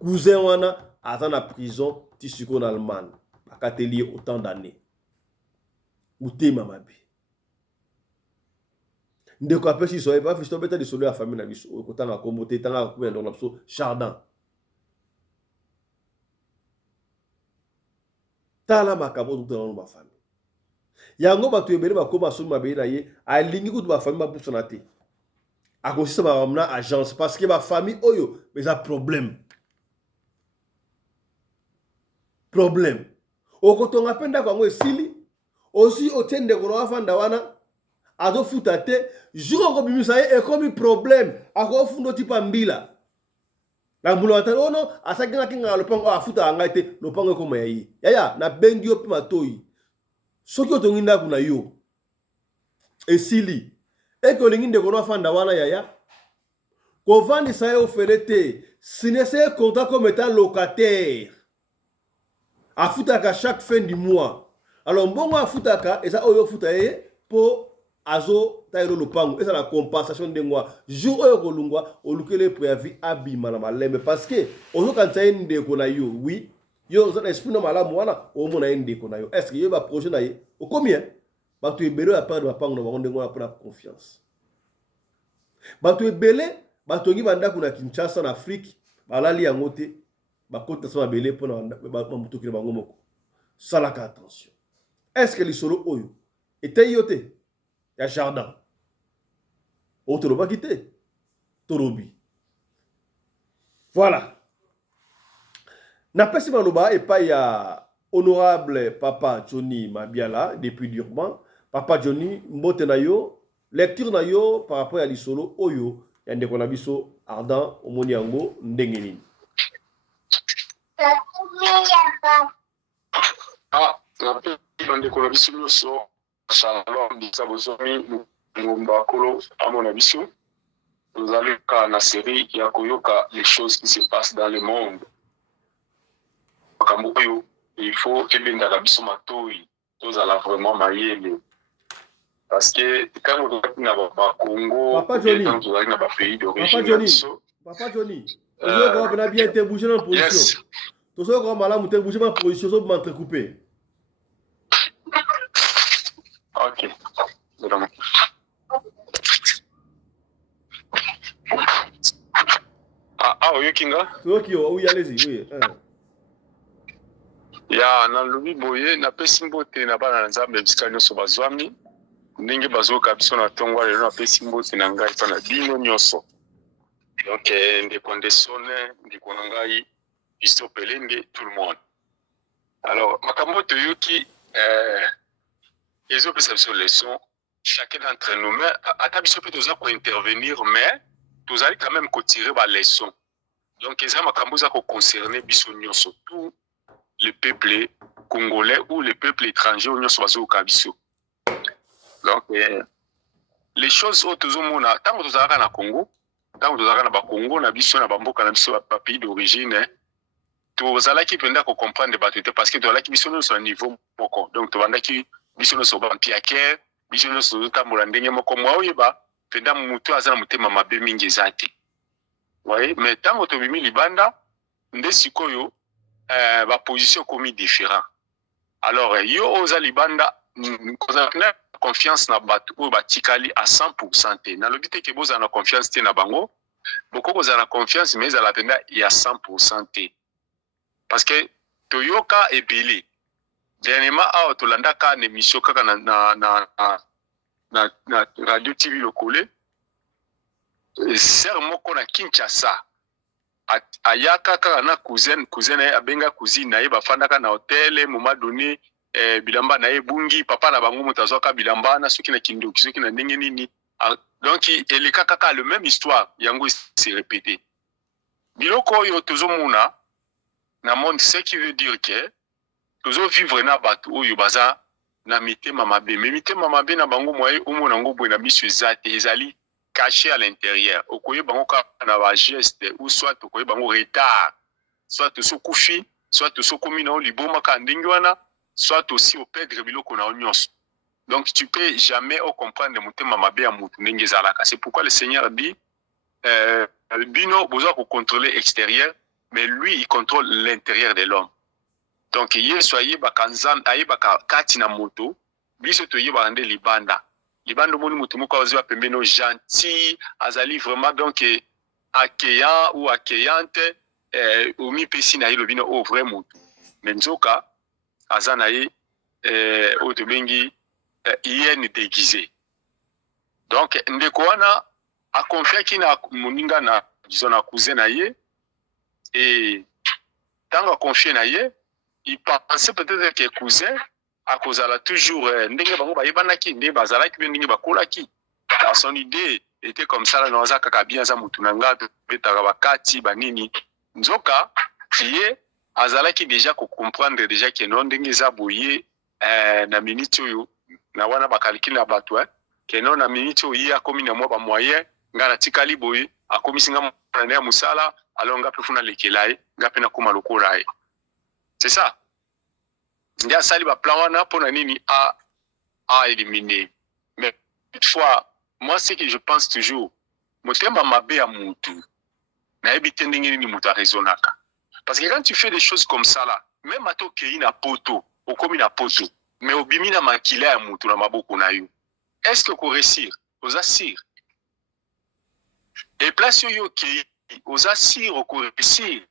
cousin wana aza na prison tisiko na Allemagne akateli autant d'années mutema mabi ndeko apesi so eba fisto beta de solo ya famille na biso okotanga kombote tanga kubenda dans l'abso Chardin tala makabo tout dans ma famille yango batu ebele bakoma so mabe na ye alingi kutu ba famille ba busana te akosisa ba ramna agence parce que ba famille oyo beza problème okotonga penda kwa ngo esili aussi otende ko afanda wana azo futa te jour ko bimisa ye ekomi problème akofundo tipa mbila na mbulo atalo no asakina kinga lopango afuta anga te lopango ko mayi yaya na bengi yo pima toyi soki otongi ndaku na yo esili eko lingi ndeko no afanda wana yaya ko vandi sa yo ferete sinese contrat comme étant locataire afutaka chaque fin du mois alors mbongo afutaka eza oyo futa ye po azo tairo lopango eza la compensation de moi jour oyo kolungwa olukele préavis abima na malembe parce que ozo kanisa ndeko na yo oui yo ozo na esprit na malamu wana o mona ndeko na yo est-ce que yo ba projet na ye o combien bato ebele ya part de bapango na bango ndengo na pona confiance bato ebele bato ngi banda kuna Kinshasa na Afrique balali yango te bakota so abele pona bamutuki na bango moko salaka attention est-ce que lisolo oyo était yote ya Chardin otoloba kite torobi voilà na pesi maloba epa ya honorable papa Johnny Mabiala depuis Durban papa Johnny mbote na yo lecture na yo par rapport à lisolo oyo ya ndeko na biso Ardent omoni yango ndenge nini ndeko na biso nyonso shalom bisa bozomi ngomba kolo amona biso nous allons ka na série ya koyoka les choses qui se passent dans le monde makambo oyo il faut ebendaka biso matoi tozala vraiment mayele parce que quand on est dans ba Congo papa Johnny quand on est dans ba pays d'origine papa Johnny on va bien te bouger dans position to so ko malamu te bouger ma position so m'entrecouper. Ok. Oui, Kinga. Ok, oui, allez-y, oui. Ya na lubi boye na pesi mbote na bana nzambe bisika nyonso bazwami ndenge bazoka biso na tongo lelo na pesi mbote na ngai pa na bino nyonso. Donc ndeko ndesone ndeko na ngai biso pelenge tout le monde. Alors makambo toyoki ils ont pris cette leçon, chacun d'entre nous, mais à ta biso peut intervenir, mais tous allez quand même tirer la leçon. Donc, ils ont concerné bisognon surtout le peuple congolais ou le peuple étranger ou au Kabiso. Donc, les choses autres, tant que nous avons au Congo, ntango tozalaka na bakongo na biso na bamboka na biso bapays d'origine tozalaki mpenza kocomprendre bato te parce que tozalaki biso nyonso na niveau moko donc tobandaki biso nyonso bampiakere biso nyonso tozotambola ndenge moko mwa oyeba mpenza motu aza na motema mabe mingi eza te ouais mais ntango tobimi libanda nde sikoyo baposition komi différent alors yo oza libanda kozala na confiance na bato oyo batikali à 100% te nalobi te ke bozala na confiance te na bango boko kozala na confiance mais ezala mpenza ya 100% te parce que toyoka ebele dernièrement awa tolandaka na émission kaka na radio tv lokole ser moko na Kinshasa ayaka kaka na cousin na ye abenga cousine na ye bafandaka na hotel moment donné bilamba na ye bungi papa na bango moto azwaka bilamba na soki na kindoki soki na ndenge nini donc eleka kaka le même histoire yango se répété biloko oyo tozomona na monde ce qui veut dire que tozovivre na bato oyo baza na mitema mabe mais mitema mabe na bango moye omona yango boye na biso eza te ezali caché à l'intérieur okoyeba bango kaka na ba geste ou soit okoyeba bango retard soit tosokufi soit tosokomi na liboma ka ndenge wana soit aussi au perdre biloko na nyonso donc tu peux jamais comprendre motema mabe ya mutu ndenge ezalaka c'est pourquoi le Seigneur dit bino besoin de contrôler extérieur mais lui il contrôle l'intérieur de l'homme donc yesu ayebaka nzambe ayebaka kati na moto biso toyebaka nde libanda omoni moto moko azwa pembeni gentil azali vraiment donc accueillant ou accueillante omipesi na ye lobino o vrai moto mais nzoka aza na ye oyo tobengi hyène déguisée donc ndeko wana akonfiaki na moninga na disons na cousin na ye et ntango akonfie na ye il pensait peut-être que cousin akozala toujours ndenge bango bayebanaki nde bazalaki be ndenge bakolaki son idée était comme ça là naza kaka bien za mutu na nga betaka bakati banini nzoka ye azalaki déjà comprendre déjà que non ndenge za boye na minute oyo na wana bakalikili na bato que non na minute oyo akomi na mwa ba moyen nga na tikali boye akomi singa mwana ya musala alonga pe funa lekelaye nga pe na kuma lokola ye c'est ça ndia asali ba plan wana pona nini a éliminer mais toutefois moi ce que je pense toujours motema mabe ya mutu na ebite ndenge nini mutu raisonnaka parce que quand tu fais des choses comme ça là même ato kei na poto okomi na poto mais obimi na makila ya mutu na maboko na yo est-ce que ko réussir aux assir et place yo kei aux assir ko réussir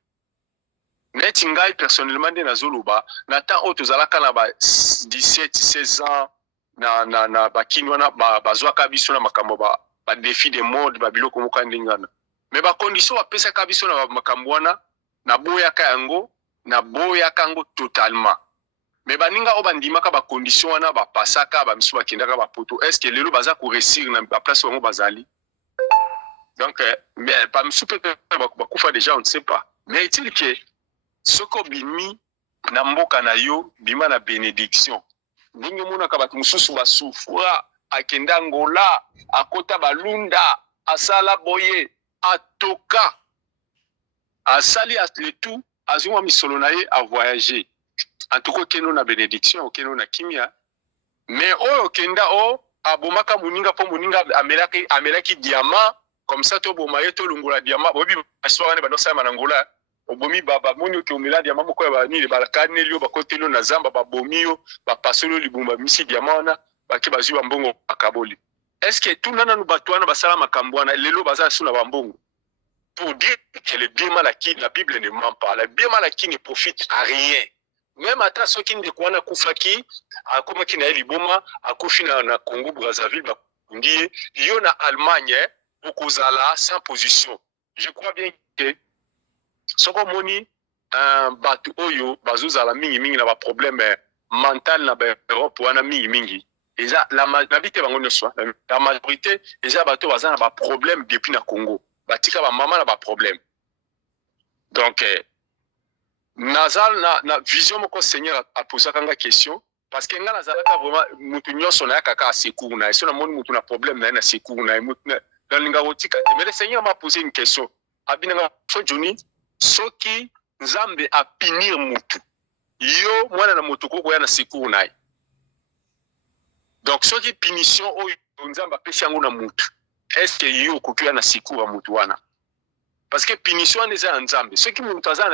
neti ngai personnellement nde nazoloba na temps oyo tozalaka na ba 17 16 ans na bakini wana bazwaka biso na makambo ba défi de mode ba biloko moko ndingana mais ba condition bapesaka biso na makambo wana na boyaka yango totalement mais baninga o bandimaka ba condition wana bapasaka ba misu bakendaka ba poto est-ce que lelo baza ko réussir na ba place wango bazali donc mais pas misu peut-être bakufa déjà on ne sait pas mais est-il que soko bimi na mboka na yo bima na bénédiction ndenge mona ka bato mususu basufura akenda ngola akota balunda asala boye atoka asali le tout azuma misolo na ye a voyager en tout cas keno na bénédiction keno na kimia mais oyo kenda o abomaka muninga po muninga amelaki diamant comme ça to bomaye to lungola diamant bobi aswa ne banosa manangola obomi baba moni ke omela diamant moko ya bani le balakane lio bakotelo na zamba babomio bapasolo libumba misi diamant na baki bazwi bambongo akaboli est-ce que tout nana nubatwana basala makambo na lelo baza suna bambongo pour dire que le bien mal acquis la Bible ne ment pas le bien mal acquis ne profite à rien même ata soki ndekwana kufaki akomaki na liboma akufi na Congo Brazzaville bakundi yo na Allemagne okozala sans position je crois bien que soko moni bato oyo bazozala mingi na ba problème mental na ba Europe wana mingi eza la bite bango nyonso la majorité eza bato baza na ba problème depuis na Congo batika ba mama na ba problème donc nazal na vision moko Seigneur a posé kanga question parce que nga nazalaka vraiment mutu nyonso na kaka secours na eso na moni mutu na problème na secours na mutu dans l'ingarotika. Mais le Seigneur m'a posé une question. Abinanga Johnny, soki nzambe a punir mutu. Yo mwana na mutu koko ya na secours naye. Donc soki punition oyo nzambe apesi yango na mutu. Est-ce que yo kokuya na secours ya mutu wana? Parce que punition n'est pas nzambe. Ceux qui mutu aza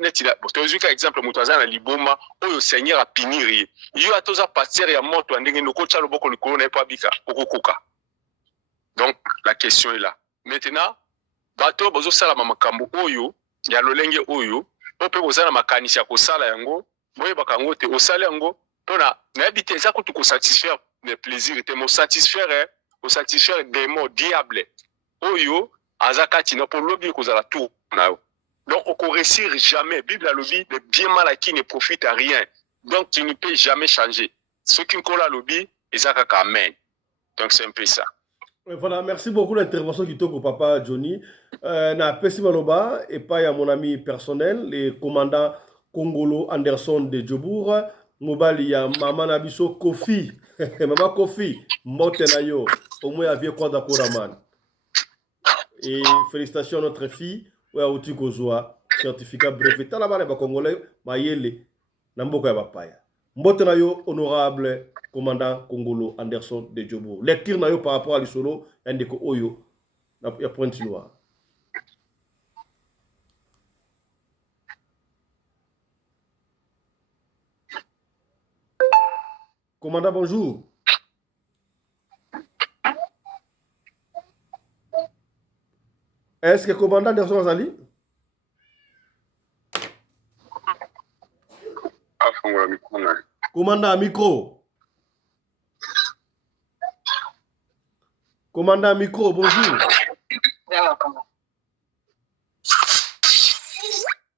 neti la tozuka exemple mutu aza na liboma oyo Seigneur a punir. Yo atoza passer ya moto ndenge ndoko tshalo boko likolo na epa bika okokoka. Donc la question est là. Maintenant bato bozo sala makambo oyo ya lolenge oyo ope bozana makanisi ya kosala yango boye bakango te osala yango pona na habite za ko to satisfaire mes plaisirs te mo satisfaire démon diable oyo azakati na pour lobby kozala tout na yo. Donc on ne réussir jamais. Bible a lobby le bien mal acquis ne profite à rien. Donc tu ne peux jamais changer. Ce qui colle à lobby ezaka amen. Donc c'est un peu ça. Voilà, merci beaucoup l'intervention qui toque au papa Johnny. Na pesi maloba et pas à mon ami personnel, le commandant Congolo Anderson de Djobour, mobali ya mama nabiso Kofi, mama Kofi, mbote na yo, au moins à vieux quoi d'accord man. Et félicitations à notre fille, ouais outi kozwa certificat brevet. Tala bana ba congolais mayele na mboka ya bapaya. Mbote na yo honorable commandant Congolo Anderson de Djobour. Lecture na yo par rapport à l'isolo indeko oyo ya Pointe-Noire. Commandant, bonjour. Est-ce que commandant Anderson Azali? Commandant micro. Commandant micro, bonjour.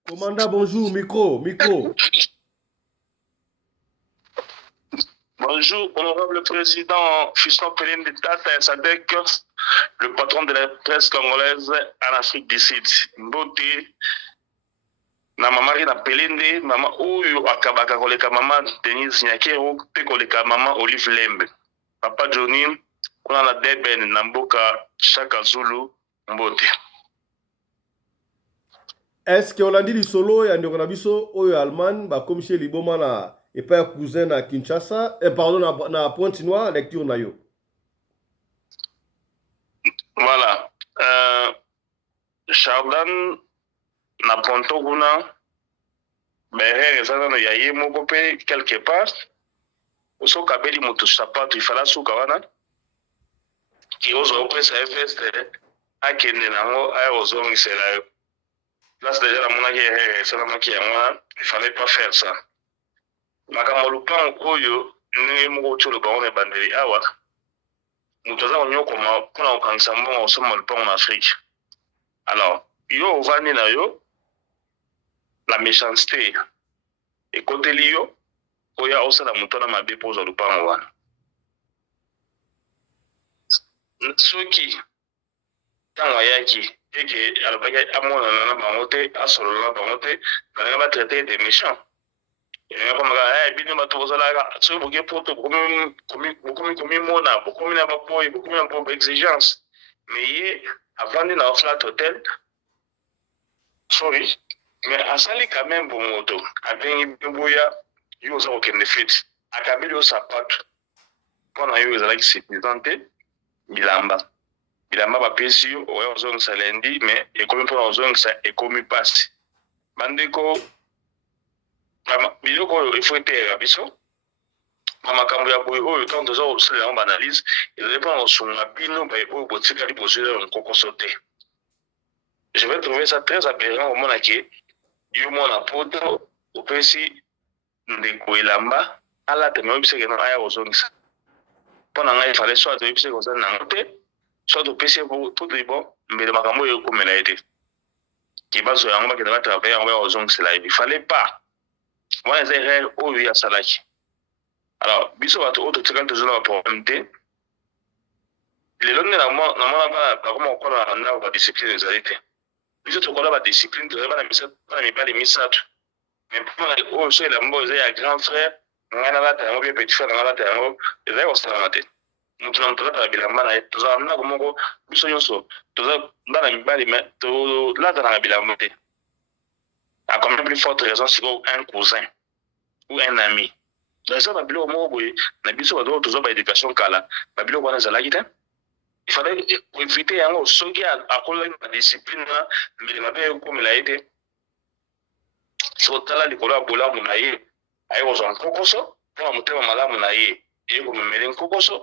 Commandant, bonjour, micro. Bonjour, honorable président Fiston Pelin de Tata Sadek, le patron de la presse congolaise en Afrique du Sud. Mbote, na mamari na Pelinde, mama oyo akabaka koleka mama Denise Nyakero, pe koleka mama Olive Lembe. Papa Johnny, kuna na deben na mboka Chaka Zulu, mbote. Est-ce que on a dit le solo ya ndeko na biso oyo Allemagne ba komishe liboma na et pas cousin à Kinshasa et pardon na Pointe-Noire lecture na yo. Voilà. Chardin na Ponto kuna bere ezana no yaye moko pe quelque part oso kabeli moto sapato ifala suka wana ki ozo pesa FST akende nango ay ozo ngisela yo. Là c'est déjà la mona qui est ça la qui il fallait pas faire ça. Makambo lupango oyo ndenge moko tsholo baone bandeli awa mutoza onyoko ma pona okanisa mbongo osoma lupango en Afrique. Alors yo ovandi na yo la méchanceté ekoteli yo oya osala mutona mabe poza lupango wana soki tango ayaki eke alobaki amona na bango te asolola na bango te balinga batraite des méchants. Bino bato bozalaka soki boke poto bokomi mona bokomi na bapoyi bokomi na bobe exigence mais ye avandi na flat hotel sorry mais asali quand même bomoto abengi boya yo oza kokende fete akabeli yo sapato mpona yo ezalaki suffisante bilamba bapesi yo oya ozongisa lendi mais ekomi mpona ozongisa ekomi pasi bandeko biloko oyo ifo eteyaka biso makambo ya boye oyo ntango toza kosalela yango baanalyse ezali mpona kosunga bino baye oyo botikali bozwela nkokoso te. Je vais trouver ça très aberrant omona ke yo mona poto opesi ndeko elamba alata me oyebiseke no aya kozongisa mpona ngai efale soit oyebiseke kozali nango te soit opesi poto bon mbele makambo oyo ekomela ye te ke bazwa yango bakende batravaille yango baya kozongisela ye ifale pas moi les erreurs oyo ya salaki. Alors biso bato oyo totikali tozona ba problème te lelo nde na mona bakoma kokola na ndako badiscipline ezali te biso tokola badiscipline tozali bana mibali misato mais mpona oyo so elamba eza ya grand frère ngai nalata yango bie petit frère ngai nalata yango ezali kosalama te mutu na mutu alatala bilamba na ye tozala ndako moko biso nyonso toza bana mibali me tolatala bilamba te. A quand même plus forte raison si un cousin ou un ami. Dans ça, Babilo moko boye na biso bato toza ba éducation kala Babilo wana ezalaki te. Il fallait éviter yango soki akola na discipline na mais mabe ekomela ye te. So tala likolo ya bolamu na ye aye kozwa nkokoso mpona motema malamu na ye eye komemele nkokoso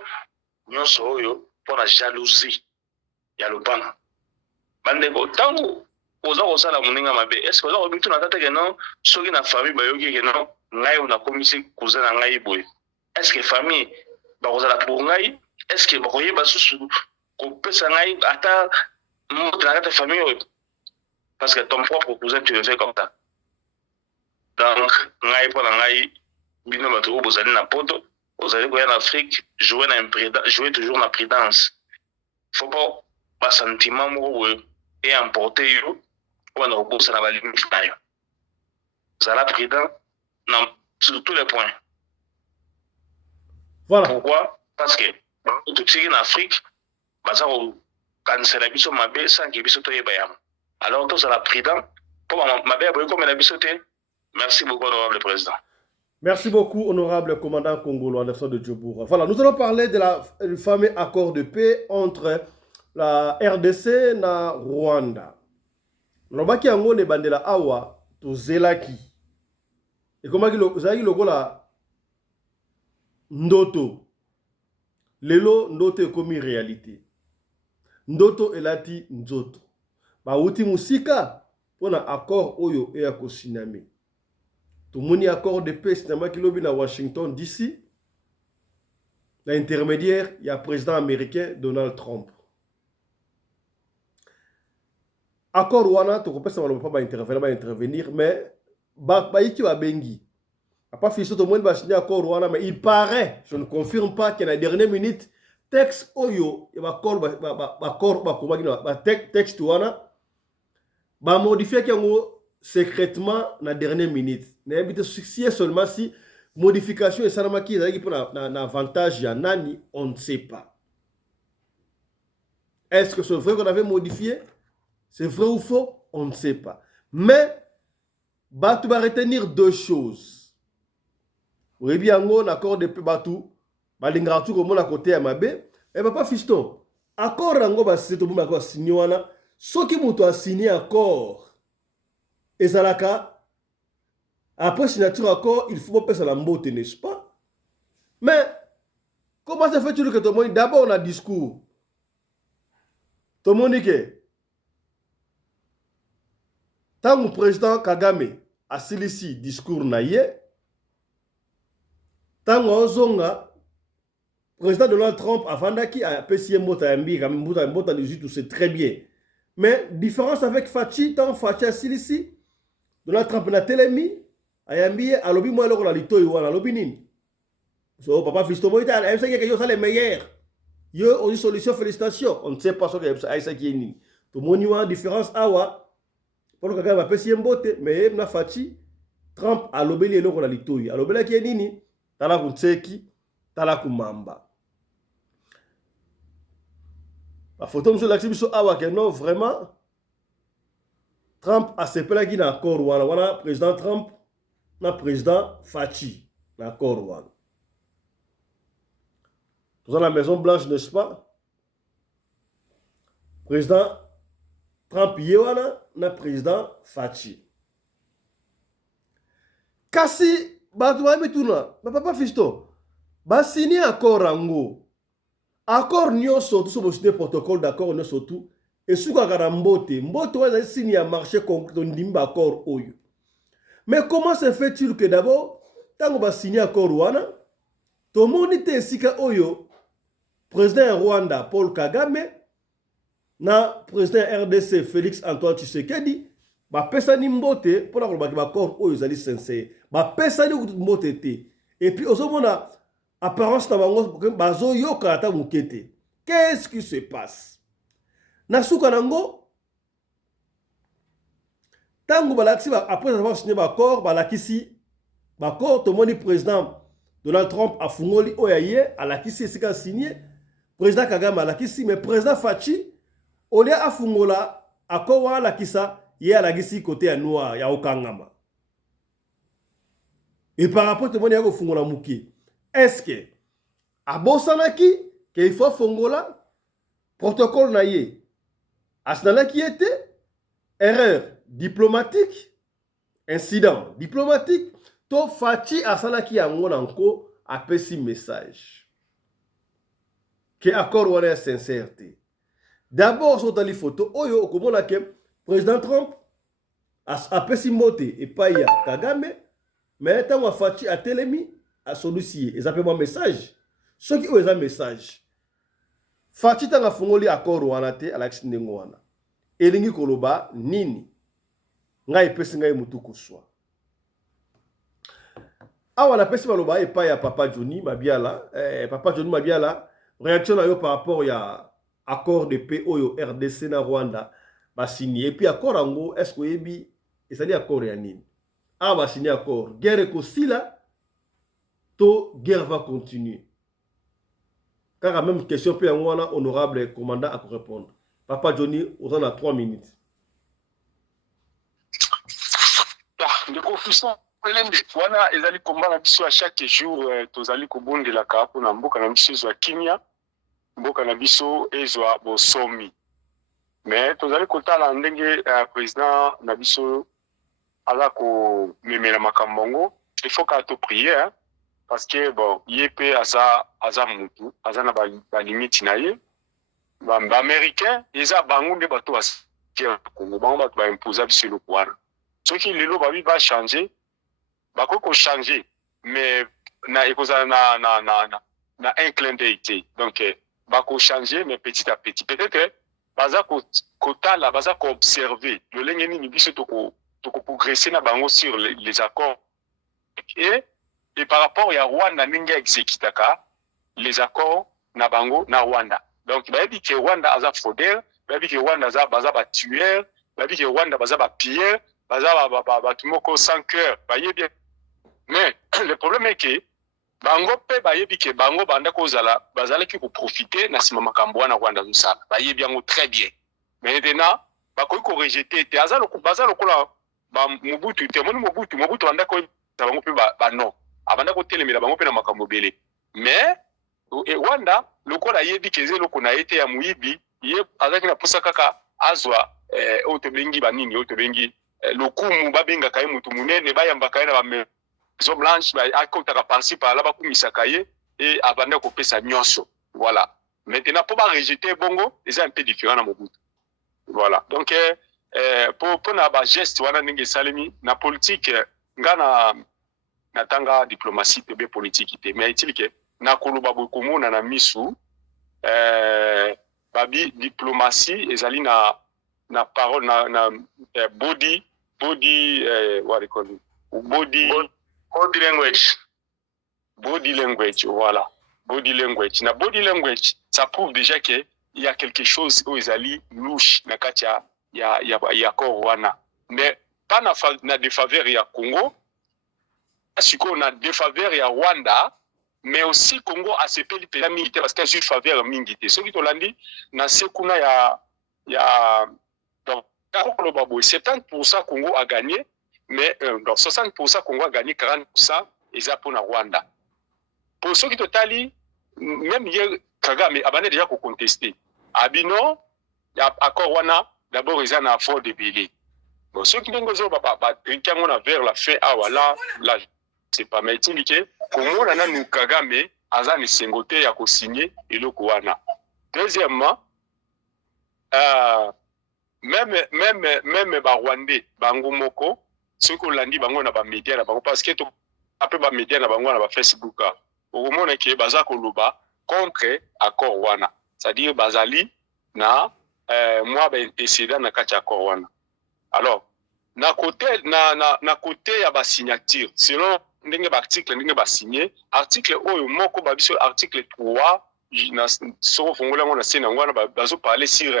nyonso oyo mpona jalousie ya lobana. Bandeko ntango oza kosala moninga mabe estce oza kobi tuna tata ke non soki na famille bayoki ke non ngai oyo nakomisi cousin na ngai boye est-ce que famille bakozala pour ngai est-ce que bakoyeba susu kopesa ngai ata moto na kati ya famille oyo parce que ton propre cousin tu le fais comme ça. Donc ngai mpona ngai bino bato oyo bozali na poto bozali koya na Afrique jouer toujours na prudence. Faut pas basentiment moko boye et emporter yo on a repoussé la limite. Vous allez prudent sur tous les points. Voilà. Pourquoi? Parce que tout ce qui est en Afrique, ça va canceller la biso mabe sans que biso toye bayam. Alors tous à la prudent pour mabe boye comme la biso te. Merci beaucoup honorable président. Merci beaucoup honorable commandant congolais Anderson de Djoboura. Voilà, nous allons parler du fameux accord de paix entre la RDC et la Rwanda. Lobaki yango ne bandela awa to zelaki. Et comment zaki lokola ndoto. Lelo ndoto ekomi réalité. Ndoto elati nzoto. Ba uti musika pona accord oyo eya kosiname. Tomoni accord de paix sinama kilobi na Washington DC. L'intermédiaire, il y a le président américain Donald Trump. Accord wana to kopesa wala pas intervenir mais ba iki wa bengi a pas fiché tout le monde va signer accord wana mais il paraît je ne confirme pas que na dernière minute texte oyo et ba accord ba texte wana ba modifier kango secrètement na dernière minute na habite succès seulement si modification et salama ki ezaki pour na avantage ya nani on ne sait pas. Est-ce que c'est vrai qu'on avait modifié? C'est vrai ou faux? On ne sait pas. Mais, tu vas retenir deux choses. Vous voyez bien, l'accord de paix, tu comme à côté à Mabé, et papa fiston, accord rango c'est tout le monde a signé ce qui m'a signé accord, et Zalaka, après signature accord, il faut pas ça la mbote, n'est-ce pas? Mais, comment ça fait-il que tout le monde, d'abord on a discours, tout le monde dit que tant que le président Kagame a silisi discours naïe, tant que le président Donald Trump a fandaki a PCM mota yambi mota tout c'est très bien. Mais différence avec Fachi, tant Fachi a silisi, Donald Trump na telemi a yambi a lobi moi loko la lito yuana lobi nini. So papa fisto moita a que yo ça les meilleurs. Yo une solution félicitations. On ne sait pas ce que ça qui est ni. Tout le monde a différence awa. Pour que va pesi mbote mais na Fachi Trump a lobeli eloko na litoyi a lobela ki nini tala kunseki tala kumamba la photo monsieur l'activité awa que non vraiment Trump a sepela ki na accord wana président Trump na président Fachi na accord wana dans la Maison Blanche n'est-ce pas président Trump yewana na président Fachi. Kasi batu wa mituna, papa fisto. Ba signé accord rango. Accord nyonso tout so signé protocole d'accord nyonso tout et suka karambote. Mbote wa signé a marché concret ndimba accord oyo. Mais comment se fait-il que d'abord tango ba signé accord wana to monite sika oyo président Rwanda Paul Kagame na président RDC Félix Antoine Tshisekedi ba pesa ni mbote pour la ba accord oyo zali sincère ba pesa ni mbote te et puis ozomona apparence na bango bazo yoka ata mukete. Qu'est-ce qui se passe na suka nango tango balakisi après avoir signé ba accord balakisi ba accord to moni président Donald Trump a fungoli oyaye alakisi sika signé président Kagame alakisi mais président Faci olia afungola akowa alakisa ye alakisi côté ya noir ya okangama et par rapport à mon yako fungola muki est-ce que abosanaki que il faut fungola protocole na ye asnala qui était erreur diplomatique incident diplomatique to Faci asalaki yango nanko apesi message que accord wana sincérité. D'abord sur tali photo oyo okomona ke président Trump apesi mbote epai ya Kagame mais tango Faci atelemi asolusi ezapema message soki oyo eza message Faci tanga fungoli accord wana te alakisi ndengo wana elingi koloba nini ngai epesi ngai mutu kuswa awa napesi baloba epai ya Papa Johnny Mabiala Papa Johnny Mabiala réaction na yo par rapport ya accord de paix oyo RDC na Rwanda ba signé et puis accord ango est-ce que yebi ezali accord ya nini ba signé accord guerre kosila to guerre va continuer car même question pe yango wana honorable commandant à répondre. Papa Johnny on a 3 minutes. Le confusant wana ezali komba na biso à chaque jour tozali kobondela ka pona mboka na biso zo Kenya mboka na biso ezwa bosomi mais tozali kotala ndenge président na biso ala ko memela makambongo il faut ka to prier parce que bon yepe aza mutu aza na ba limite na ye ba américain eza bango nde bato as Congo bango bato ba imposer biso le pouvoir ce qui lelo ba va changer ba ko changer mais na ekoza na un clin d'œil donc ba ko changer mais petit à petit peut-être baza ko tala baza ko observer le lengeni ni biso to ko progresser na bango sur les accords et par rapport à Rwanda ninga exécutaka les accords na bango na Rwanda donc ba dit que Rwanda aza fraudeur ba dit que Rwanda baza ba tueur ba dit que Rwanda baza ba pilleur baza ba tumoko sans cœur ba bien mais le problème est que bango pe ba yebi que bango banda ko zala bazala ki ko profiter na sima makambo na Rwanda zusala ba yebi yango très bien mais maintenant ba ko rejeter te azalo ko bazalo ko la ba Mobutu te moni Mobutu banda ko bango pe ba non abanda ko telemela bango pe na makambo bele mais Rwanda lokola yebi keze loko na ete ya muibi ye azaki na posa kaka azwa otobengi banini otobengi lokumu babenga kaye mutu munene bayamba kaye na ba zo blanche ba akotaka parci par là ba kumisaka ye et abanda ko pesa nyonso voilà maintenant pour ba rejeter bongo c'est un peu différent na Mobutu voilà donc pour na ba geste wana ninge salemi na politique ngana na tanga diplomatie pe politique te mais itilike na koloba bokomona na misu babi diplomatie ezali na parole na body what they call it body language voilà body language na body language ça prouve déjà que il y a quelque chose où ezali louche na katia ya Rwanda mais pas na défaveur ya Congo siko na défaveur ya Rwanda mais aussi Congo a se peli pela mingi parce que sur faveur mingi te soki to landi na sekuna ya donc 70% Congo a gagné mais donc 60% Congo a gagné 40% eza pour na Rwanda pour ceux qui totali même hier Kagame abane déjà ko contester abino ya accord wana d'abord ils en a fort de belé bon ceux qui n'ont zo ba trikango na vers la fin ah voilà là c'est pas mais tindique comment na nu Kagame azani sengote ya ko signer eloko wana deuxièmement même ba Rwandais bango moko ceux qui landi bango na ba média na bango parce que to après ba média na bango na ba Facebook au moment que baza ko loba contre accord wana c'est-à-dire bazali na moi ba antécédent na kati accord wana alors na côté na côté ya ba signature selon ndenge ba article ndenge ba signé article oyo moko ba biso article 3 na so fongola ngona sena ngwana bazo parler sur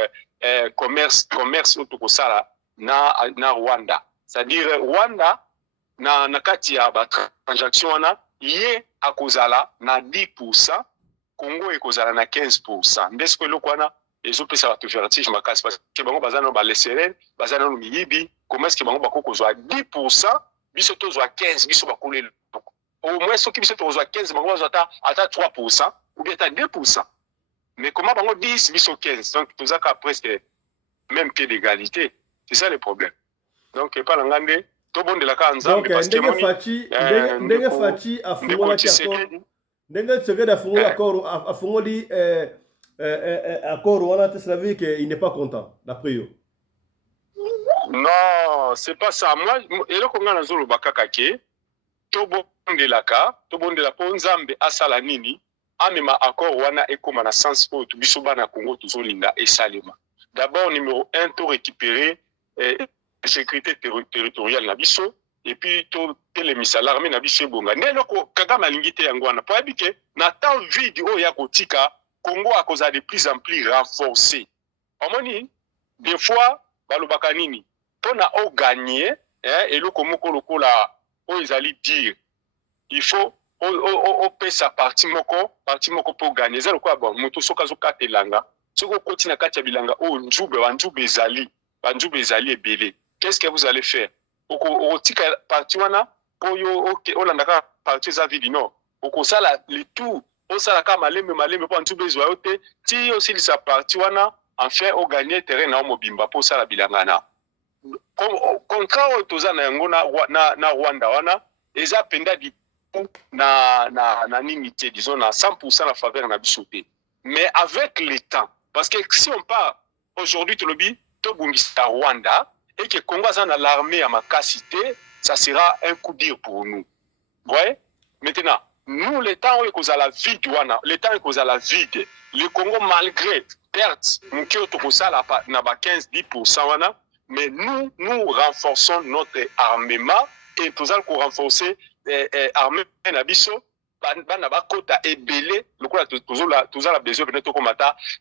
commerce autoko sala na Rwanda c'est-à-dire Rwanda na kati ya ba transaction wana ye akozala na 10% Congo ekozala na 15%. Ndesi ko eloko wana ezopesa bato vertige makasi parce que bango baza na baleserel, baza na miyibi, comment est-ce que bango bako kozwa 10%, biso tozwa 15, biso bakole au moins soki biso tozwa 15, bango bazwa ata 3% ou bien ata 2%. Mais comment bango 10, biso 15. Donc tozaka presque même pied d'égalité. C'est ça le problème. Donc pas la ngande to bondela ka nzambe parce que ndenge Fachi afungola accord ndenge Tshisekedi afungola afungoli accord wana cela veut dire qu'il n'est pas content d'après eux. Non, c'est pas ça. Moi eloko nga nazolo bakaka ke to bondela po nzambe asala nini amema accord wana ekoma na sens po to biso bana Congo tozolinga esalema. D'abord numéro 1 to récupérer sécurité territoriale na biso et puis to telemisa l'armée na biso bonga nelo ko Kagame alingi te yango wana po abike na temps vide o ya kotika Congo a cause de plus en plus renforcé. Omoni des fois balobaka nini pona o gagner et loko moko lokola o ezali dire il faut o pesa parti moko pour gagner zelo kwa bon moto soka zo katelanga soko kotina kati ya bilanga o njube ezali ebele. Qu'est-ce que vous allez faire? Au tika parti wana po yo olandaka parti za vidi no. Oko sala le tout, o sala ka malembe po njube ezwa yote ti aussi sa parti wana enfin o gagner terrain na mobimba po sala bilanga na. Contrat o toza na yango na Rwanda wana eza penda di na nini disons na 100% la faveur na bisoté. Mais avec le temps parce que si on part aujourd'hui to lobby to bungisa Rwanda et que Congo a l'armée à ma capacité, ça sera un coup dur pour nous. Vous voyez? Maintenant, nous, le temps où il y a la vide, le Congo, malgré perte, nous avons 15-10%, mais nous renforçons notre armement et nous allons renforcer l'armée Nabiso. Kota ebele, nous avons besoin de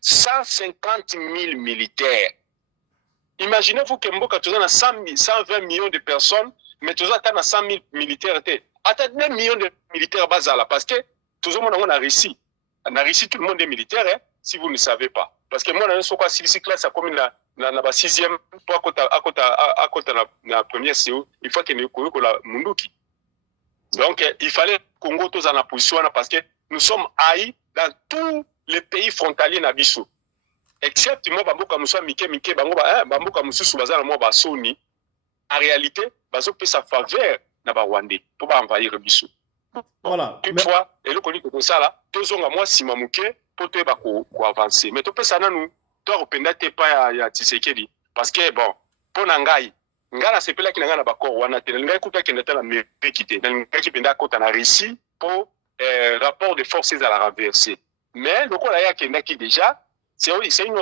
150 000 militaires. Imaginez-vous que Mboka tu as 120 millions de personnes, mais tu as 100 000 militaires. Attends 2 millions de militaires basala parce que tout le monde a réussi. On a réussi, tout le monde est militaire, hein, si vous ne savez pas. Parce que moi, je suis en classe, comme la 6e, à côté de la première CO, il faut que nous ayons la Munduki. Donc, il fallait Congo tous en la position parce que nous sommes haïs dans tous les pays frontaliers Nabiso. Except moi bamboka musa mike bamboka mususu bazala mo basoni en réalité bazo pesa faveur na ba Rwandais pour ba envahir biso. Voilà. Une fois et le koni ko sala tozonga moi sima muke pour te ba ko avancer. Mais to pesa nanu to rependa te pa ya Tshisekedi parce que bon pour nangai ngala sepela kinanga na ba ko wana te ngai kuta kenda tala me pekite ngai kipenda kota na Russie pour rapport de forces à la renverser. Mais le ko la ya kenda ki déjà c'est une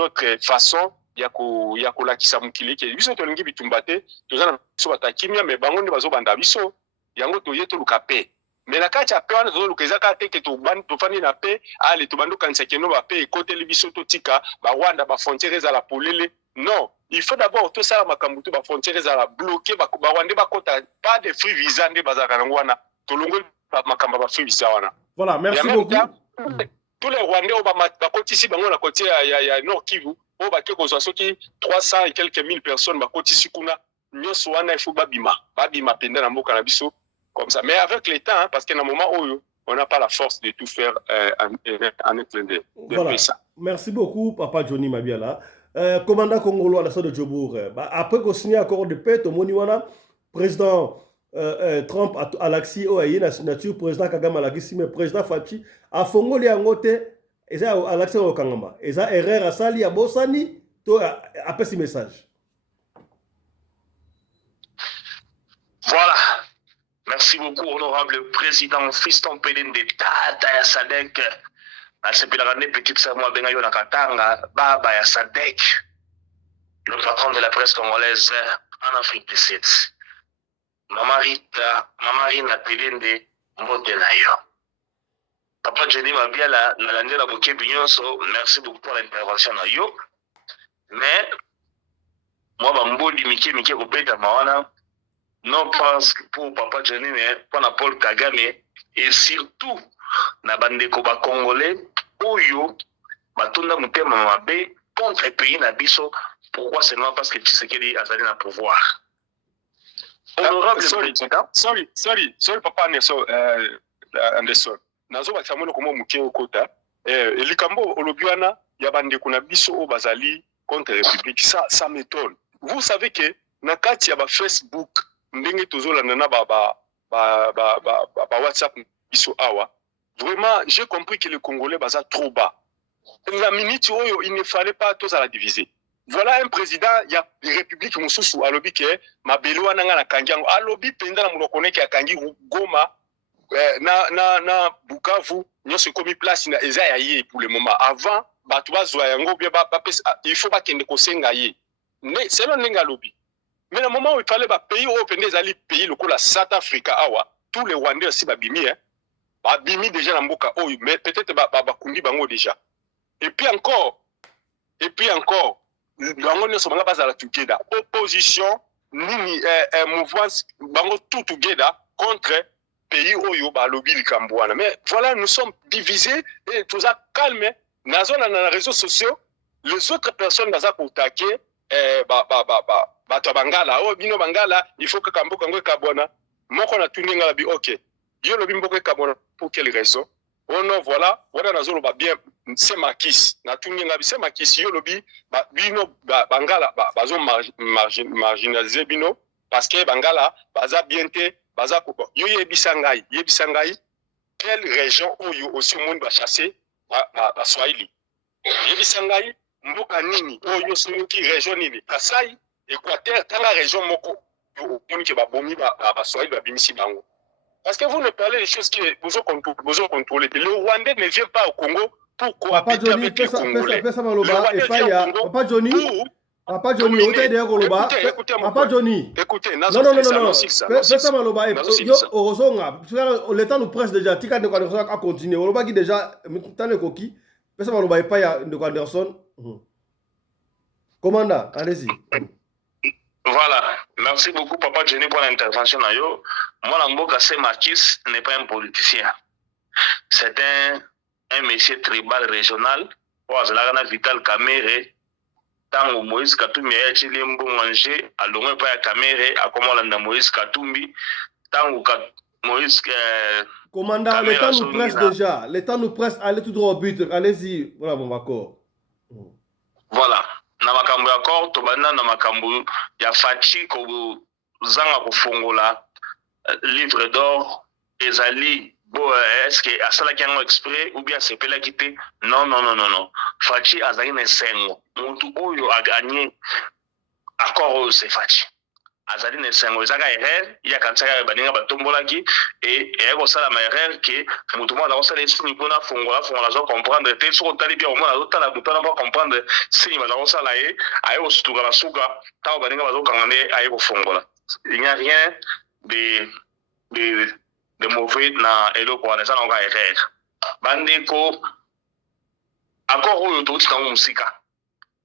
autre façon ya kolakisa mukili ke biso tolingi bitumbate tozana biso batakimia me bango nde bazobanda biso yango toye toluka pe me na kati ya pe wana tozoluka ezaka te ke tofandi na pe ale tobandi okanisa keno bape ekoteli biso totika barwanda bafrontiere ezala polele non il faut d'abord tosala makambo to bafrontiere ezala bloqué barwande bakota pas de free visa nde bazalaka nango wana tolongoli makambo ba free visa wana. Voilà, merci beaucoup. Tous les Rwandais ont ici dans la côté ya Nord Kivu, au baké ko soki 300 et quelques mille personnes ba côté ici kuna nyoso wana il faut babima penda na mboka na biso comme ça. Mais avec le temps hein, parce qu'à un moment où on n'a pas la force de tout faire en étranger. Voilà. Merci beaucoup Papa Johnny Mabiala. Commandant congolais à la sorte de Djobour. Après qu'on signe accord de paix, Tomoni wana président Trump a laxi o ayi na signature président Kagame alakisi mais président Fachi a fongoli yangote eza alaxi o kangama eza erreur asali ya bosani to après ce message. Voilà. Merci beaucoup honorable président Fiston Pelende Tata ya Sadek. Na sepela ne petit ça moi benga yo na Katanga baba ya Sadek. Le patron de la presse congolaise en Afrique du Sud. Mama Rina Pelende mbote na yo. Papa Johnny Mabiala na landela boke binyonso, merci beaucoup pour l'intervention na yo. Mais moi bambodi mike ko peta mawana non pas pour Papa Johnny mais pour Paul Kagame et surtout na bandeko ba congolais oyo batonda mutema mabe contre pays na biso. Pourquoi seulement parce que Tshisekedi azali na pouvoir. Honorable président. Sorry, papa Anderson. Nazo batamona komo muke okota. Likambo olobiana ya bandeko na biso o bazali contre République. Ça m'étonne. Vous savez que na kati ya ba Facebook ndenge tozolanda na ba WhatsApp biso awa. Vraiment, j'ai compris que les Congolais baza trop bas. La minute où il ne fallait pas tous à la diviser. Voilà un président, il y a des républiques mususu alobi ke mabelo ananga na kangiango alobi penda na mulokone ke akangi Goma na Bukavu nyonso komi place na eza ya ye pour le moment. Avant batu bazwa yango bien il faut pas kende kosenga ye. Mais c'est le ninga lobi. Mais le moment où il fallait ba pays au pende ezali pays lokola South Africa awa tous les Rwandais aussi babimi babimi déjà na mboka oyo mais peut-être bakundi bango déjà. Et puis encore bango nyonso banga bazala together opposition nini mouvance bango tout together contre pays oyo balobi likambo wana. Mais voilà, nous sommes divisés et tout ça calme nazo na réseaux sociaux les autres personnes baza kotaquer bato bangala oh bino bangala il faut que kamboka ngo kabona moko na tuninga la bi OK yo lobi mboka kabona pour quelle raison. Oh non, voilà nazolo ba bien c'est Makis na tuninga bi c'est Makis yo lobi bino bangala bazo marginaliser bino parce que bangala baza bienté baza ko yo yebisa ngai quelle région où yo aussi monde va chasser ba Swahili yebisa ngai mboka nini oyo soki région nini Kasai Équateur tala région moko yo ke ba bomi ba Swahili ba bimisi bango. Parce que vous ne parlez des choses qui vous ont contrôlé. Le Rwandais ne vient pas au Congo pour cohabiter avec les Congolais. Papa Johnny, Papa Johnny, écoutez, non, le temps nous presse déjà. Tika ne connaît pas à continuer. Oloba qui déjà, tant le coquille. Pesa Maloba et pas de Anderson. Commandant, allez-y. Voilà, merci beaucoup Papa Johnny pour l'intervention. Moi, Lamboka Makis n'est pas un politicien. C'est un monsieur tribal régional. Oazalana Vital Kamere. Tango Moïse Katumbi a été manger à l'ombre pas à Kamere, à comment l'anda Moïse Katumbi. Tango Moïse. Commandant, le temps nous presse déjà. Le temps nous presse. Allez tout droit au but. Allez-y. Voilà mon accord. Voilà. Na makambo ya kor to banda na makambo ya fachi ko zanga ko fongola livre d'or ezali bo est-ce que asala kiango exprès ou bien c'est pela kité non fachi azali na sengo mutu oyo a gagné accord c'est fachi azali na sengo ezaka erreur ya kansaka baninga batombolaki et eko sala ma erreur que mutu mo da osala esini pona fongola zo comprendre te so tali bien au moins zo tala mutu na pas comprendre si ma da osala e ayo stuka la suka ta baninga bazo kangane ayo fongola. Il n'y a rien de mauvais na eloko wana ça na erreur bandeko accord oyo to tikango musika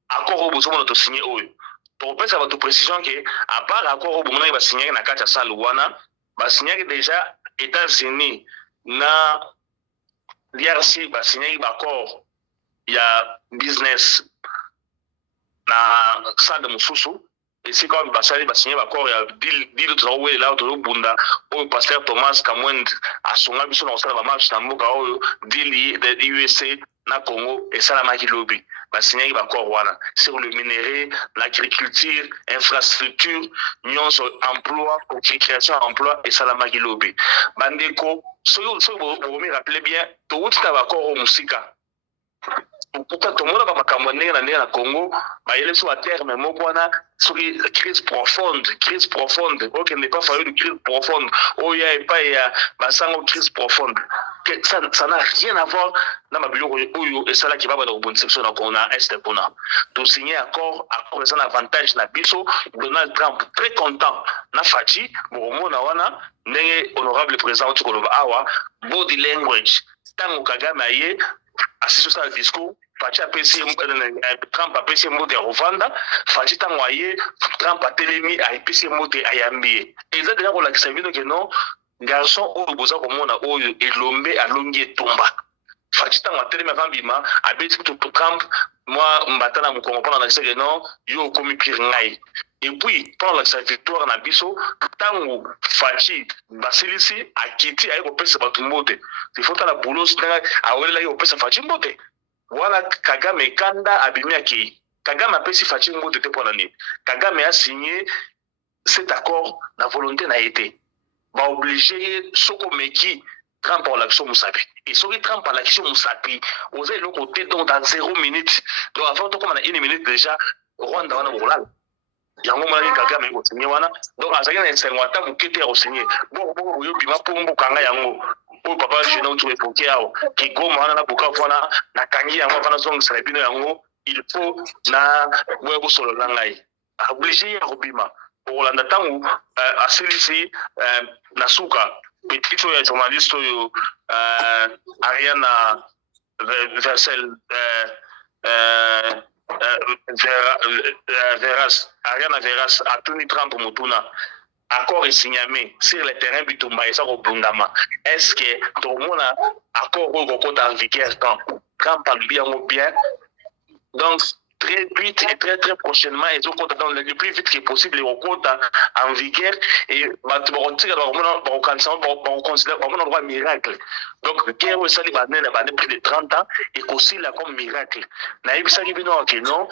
accord oyo bozo to signer oyo pour penser à votre précision que à part l'accord au moment où va signer na kati ya saluana va signer déjà États-Unis na DRC va signer l'accord il y a business na ça de mususu et c'est comme va signer l'accord il y a deal traoué là au bunda au pasteur Thomas Kamwend a songa biso na osala ba marche na mboka oyo deal de USA na Congo et ça la maki lobby va signer l'accord wana sur le minerai, l'agriculture, infrastructure, nyonso emploi, création d'emploi et ça la maki lobby. Bandeko, so vous me rappelez bien, tout ta l'accord au musika. Pourquoi tout le monde va makambo ndenge na Congo, ba yele so à terme moko wana sur crise profonde, OK n'est pas fallu de crise profonde. Oh ya et pas ya basango crise profonde. Ça n'a rien à voir dans ma bureau et ça là qui va dans une bonne section qu'on a est pour nous. Tout signer accord ça un avantage na biso Donald Trump très content na fachi bomo na wana ndenge honorable président Tshikolova awa body language tango Kagame aye assiste sur le discours fachi apprécie Trump apprécie mot de Rwanda fachi tango aye Trump a télémi a apprécié mot de Ayambi et ça déjà on l'a que non garçon oyo boza komona oyo elombe alongi etumba faci ntango atelemi avambima abeti kutu Trump mwa mbata na mokongo mpona lakisa ke non yo okomi pire ngai epuis mpona kolakisa victoire na biso ntango faci basilisi akiti aye kopesa bato mbote ifotala bulos ndenge awelelaki kopesa faci mbote wana Kagame ekanda abimi akei Kagame apesi faci mbote te mpona nini Kagame asigné cet accord na volonté na ye te baoblige ye soko meki Trump alakisi mosapi et soki Trump alakisi mosapi oza eloko te donc dans 0 minute donc avant tokoma na 1 minute déjà Rwanda wana bolala yango monaki Kagame ekosinye wana donc azalaki na esengo ata moke te ya kosinye bongo oyo bima mpo mbokanga yango oyo papa jena otu epoke awo Kigoma wana na Bukavu wana nakangi yango ava nazongisela bino yango il faut na boya kosolola ngai oblige ya kobima okolanda ntango asilisi na suka petit oyo ya journaliste oyo Ariana Versel Ariana Veras atuni Trump mutuna accord esigname sur le terrain bitumba eza kobundama est-ce que tomona accord oyo kokota en vigueur quand Trump alobi yango bien donc très vite et très prochainement ils ont compté dans le plus vite que possible au compte en vigueur et on considère comme un droit miracle donc guerre ça les bannes plus de 30 ans et aussi là comme miracle naïb ça qui vient que non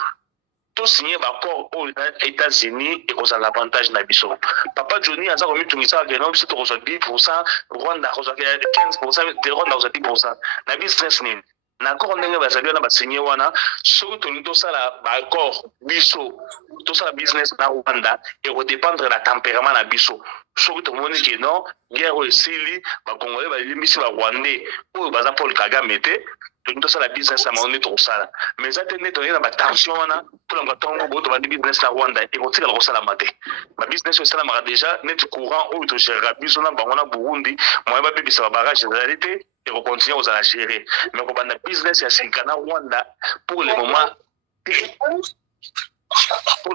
tout signé accord aux États-Unis et aux avantages na biso papa Johnny a ça remis tout ça que non c'est 10% Rwanda 15% de Rwanda 10% na business ni Nakor ndenge bazali wana basinye wana soki tolingi tosala baaccord biso tosala business na Rwanda ekodépendre na tempérament na biso soki tomoni ke non guerre oyo esili bakongole balimbisi barwandais oyo baza Paul Kagame te tolingi tosala business na bango nde tokosala mais eza te nde toyei na batension wana tolanga ntongo boyo tobandi business na Rwanda ekotikala kosalama te babusiness oyo esalamaka déjà neti courant oyo togérera biso na bango na Burundi moyen babebisa babarage ezali te et on continue aux à gérer. Mais on a business à Sikana Rwanda pour le moment. Pour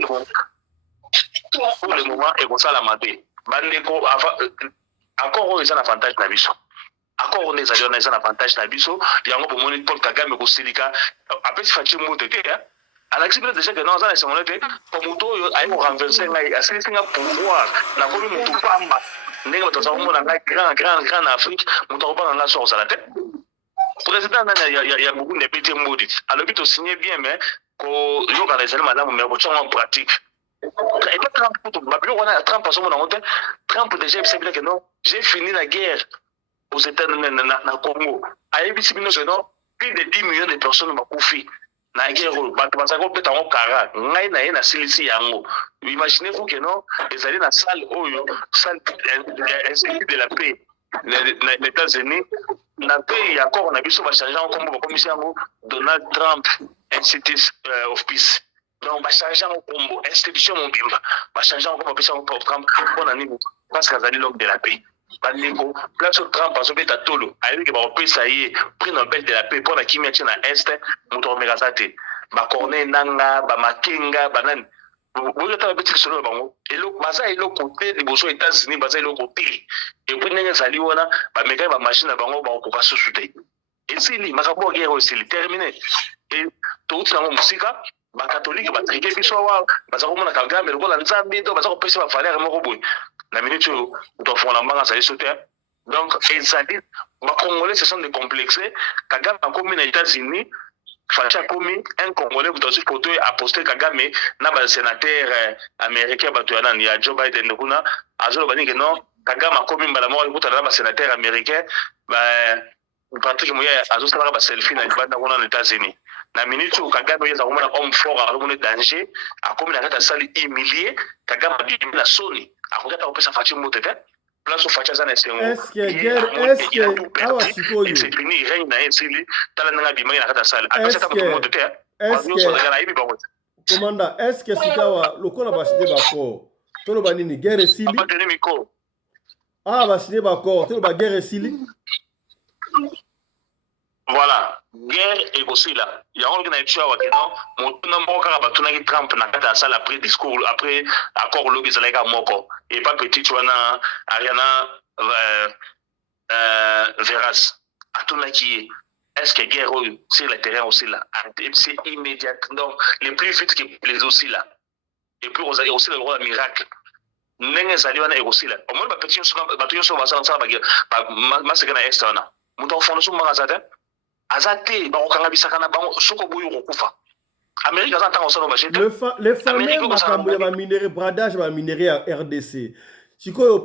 le moment, et comme ça la maté. Bandeko encore on est un avantage na biso. Encore on est un avantage na biso. Il y a un peu mon Paul Kagame ko Silika. Après si Fachi moto te hein. Alexis peut déjà que non ça c'est mon été. Comme moto ayi ko renverser ngai assez singa pouvoir na komi moto pamba. Ndenge bato bazomona ngai grand Afrique moto akopanga nga soko osala te président nani ya Burundi epeti mbodi alobi tosigné bien mais koyokana ezali malamu mais kotyanga en pratique et pas Trump babiloko wana ya Trump azomona ngo te Trump déjà yebisa bino ke non j'ai fini la guerre aux États-Unis na Congo ayebisi bino ke non plus de 10 millions de personnes bakufi na guerre oyo bato bazalaki kopeta yango kara ngai na ye nasilisi yango imaginez-vous que non ezali na salle oyo salle institut de la paix les États-Unis na pays ya accord na biso bachange yango kombo bakomisi yango Donald Trump Institute of Peace donc bachange yango kombo institution mobimba bachange yango kombo bapesa yango Trump mpona nini parce que azali l'homme de la paix bandeko place oyo Trump azobeta tolo ayebi ke bakopesa ye prix Nobel de la paix mpona kimia tie na este moto akomeka aza te bacorneille nanga bamakenga banani boyo tala beti lisolo na bango eloko baza eloko te liboso États-Unis baza eloko te epui ndenge ezali wana bamekaki bamashine na bango bakokoka susu te esili makambo ya guerre esili terminé e touti yango mosika bakatolike batrike biso awa baza komona Kagame lokola nzambe to baza kopesa bavalere moko boye na minute oyo moto afongola mbanga azali so te donc ezali bacongolais se sont décomplexés Kagame akomi na États-Unis Fachi akomi un Congolais butazi photo a posté Kagame na ba sénateur américain bato ya nani ya Joe Biden kuna azolo bani ke non Kagame akomi mbala moko butala na ba sénateur américain ba Patrick Moya azosala ba selfie na libanda kuna na États-Unis na minute où Kagame yeza komona homme fort alomona danger akomi na kata sali humilié Kagame abimi na soni akokata kopesa Fachi moto te place Fachi za na sengo est-ce que awa sikoyo c'est fini règne na esili tala nanga bima na kata sali apesa ta moto te commandant est-ce que sikawa lokola bashide bako tolo banini guerre esili bashide bako tolo ba guerre esili voilà guerre et aussi là il y a un qui a dit non mon nombre car batunaki Trump na kata sala après discours après accord lobi zaleka moko et pas petit tu wana Ariana Veras atunaki est-ce que guerre sur le terrain aussi là c'est immédiat donc le plus vite que les aussi là et puis vous avez aussi le roi miracle ndenge ezali wana aussi là au moins bato nyonso basala maseke na este wana moto akofonda so mbanga aza te bakokanga bisaka na bango soko boyi okokufa Amérique aza ntango osala bashete les fameux makambo ya baminere bradage baminere ya RDC sikoyo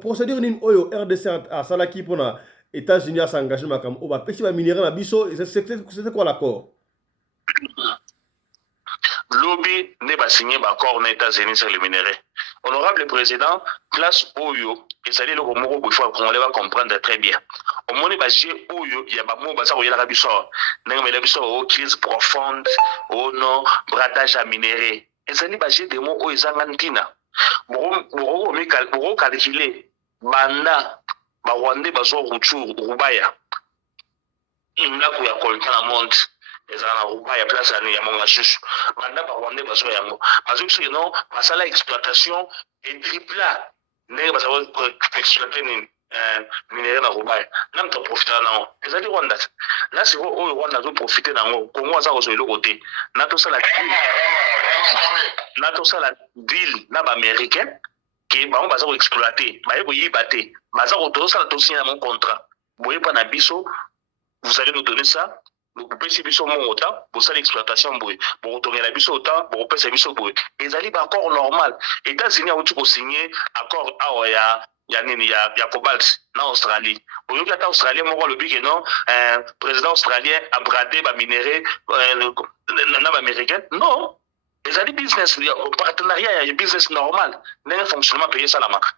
procédure nini oyo RDC asalaki mpona États-Unis asengage makambo oyo bapesi baminere na biso c'était quoi l'accord lobi ne basigné accord na États-Unis sur les minéraux. Honorable président, place Oyo, et ça dit le mot il faut qu'on va comprendre très bien. Au moment où j'ai Oyo, il y a pas mot basa oyela biso. N'enga mela biso o crise profonde, o non bradage à minéraux. Et ça dit j'ai des mots o ezangantina. Boro calculer banda ba Rwanda bazo Rutshuru Rubaya. Imla ko ya kolta na monde. ezala na Rubaya place ya monga susu banda ba Rwanda bazo yango bazo biso non basala exploitation et tripla ne bazo exploiter ni minéraux na Rubaya nam to profiter na ezali Rwanda là c'est oyo Rwanda zo profiter nango Congo aza kozo eloko te na to sala deal na ba américain ke ba bazo exploiter ba yebo yiba te bazo ko sala to signer mon contrat boye pa na biso vous allez nous donner ça. Vous pouvez biso mon autant, vous savez l'exploitation boy, vous retournez la biso autant, vous pouvez biso boy. Et ça libre accord normal. États-Unis ont tout signé accord ya cobalt na Australie. Au lieu que Australie mon le but que non, président australien a bradé ba minéraux na américain. Non. Et ça dit business partenariat, business normal. N'est fonctionnement payer ça la marque.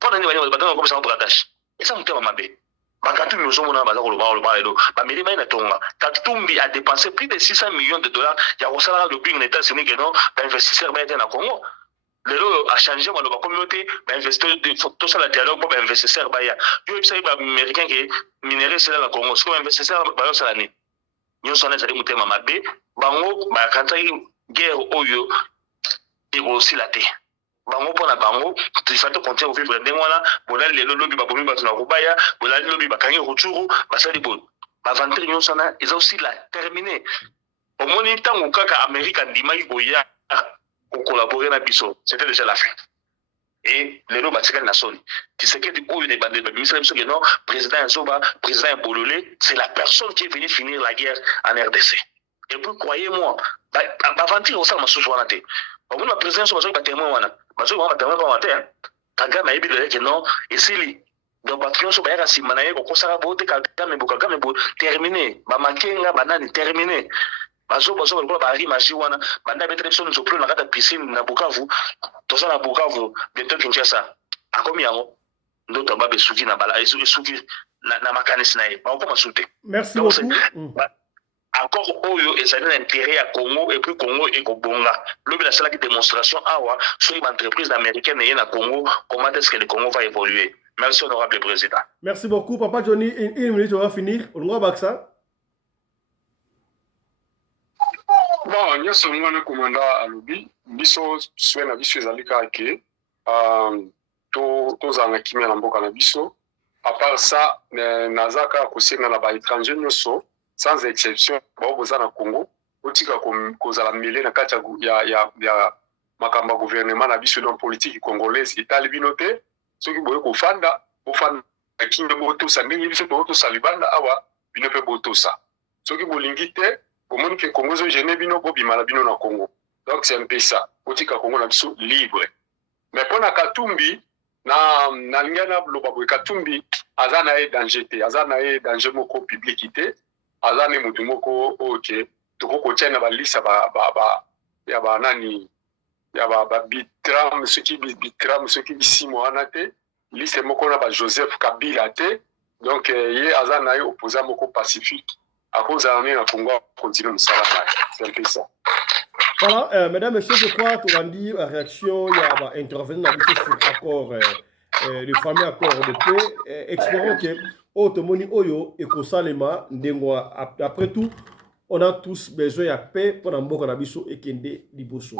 Pendant les ba comme ça bradage. Et ça monte ma bé. Bakatumbi ozomona baza koloba lelo bameli mai na tonga Katumbi a dépensé plus de 600 millions de dollars ya kosala lobbying na États-Unis que non investisseur ba na Congo lelo a changé maloba communauté ba investisseur de tout ça la dialogue pour investisseur ba ya yo bisa ba américain que minéraux c'est la Congo so investisseur ba yo sala ni nyo sona ça dit mutema mabe bango ba kanta guerre oyo et aussi la té bango pona bango tuifate continuer vivre ndengwana bona lelo lobi babomi bato na Rubaya bona lobi bakangi Rutshuru basali bo ba ventrer nyonso na eza aussi la terminé au moins ntango kaka Amérique ndimaki boya ko collaborer na biso c'était déjà la fin et lelo batika na soni Tshisekedi oyo ne bande ministre biso que non président Nzoba président Bololé c'est la personne qui est venue finir la guerre en RDC et puis croyez-moi ba ventrer ça ma souche wana te au moins la présidence bazo ba témoin wana bazo ba témoin ba te Kagame yebi de que non et sili donc patron so ba ya simana ye ko sala bote Kagame bo terminé ba makenga banani terminé bazo ba rimaji wana banda betre biso nous plus na kata piscine na Bukavu to ça na Bukavu bientôt Kinshasa akomi yango ndoto ba besuki na bala esuki na makanisi na ye ba ko masute merci beaucoup encore oyo ezali na intérêt à Congo et puis Congo et Kobonga lobi la salle qui démonstration awa sur une entreprise américaine et na Congo comment est-ce que le Congo va évoluer. Merci honorable président. Merci beaucoup papa Johnny, une minute on va finir on va baksa bon nyoso ngwana commandant alobi biso swena biso ezali kake to zanga kimia na mboka na biso à part ça nazaka kosenga na ba étranger nyoso sans exception baoboza na Congo otika kozala mêlé na kati ya makamba gouvernement na biso dans politique congolaise etali bino te soki boye kofanda ofanda kinga botosa ndenge biso botosa libanda awa bino pe botosa soki bolingi te omoni ke Congo zo gêner bino bobima na bino na Congo donc c'est un peu ça otika Congo na biso libre mais pona Katumbi na ngana loba boye Katumbi azana e danger te azana e danger moko publicité azane mutu moko oke toko tshena ba lisa ya ba nani ya ba bitram ceux qui bisimo anate liste moko na ba Joseph Kabila te donc ye azana opposant moko pacifique à cause à na Congo continue musala c'est un peu ça. Voilà mesdames messieurs je crois qu'on a dit la réaction il y a ba intervenir sur accord le fameux accord de paix espérons que Otomoni Oyo et Kosalema Ndengwa. Après tout, on a tous besoin de paix pour Mboka Nabiso et Kende Liboso.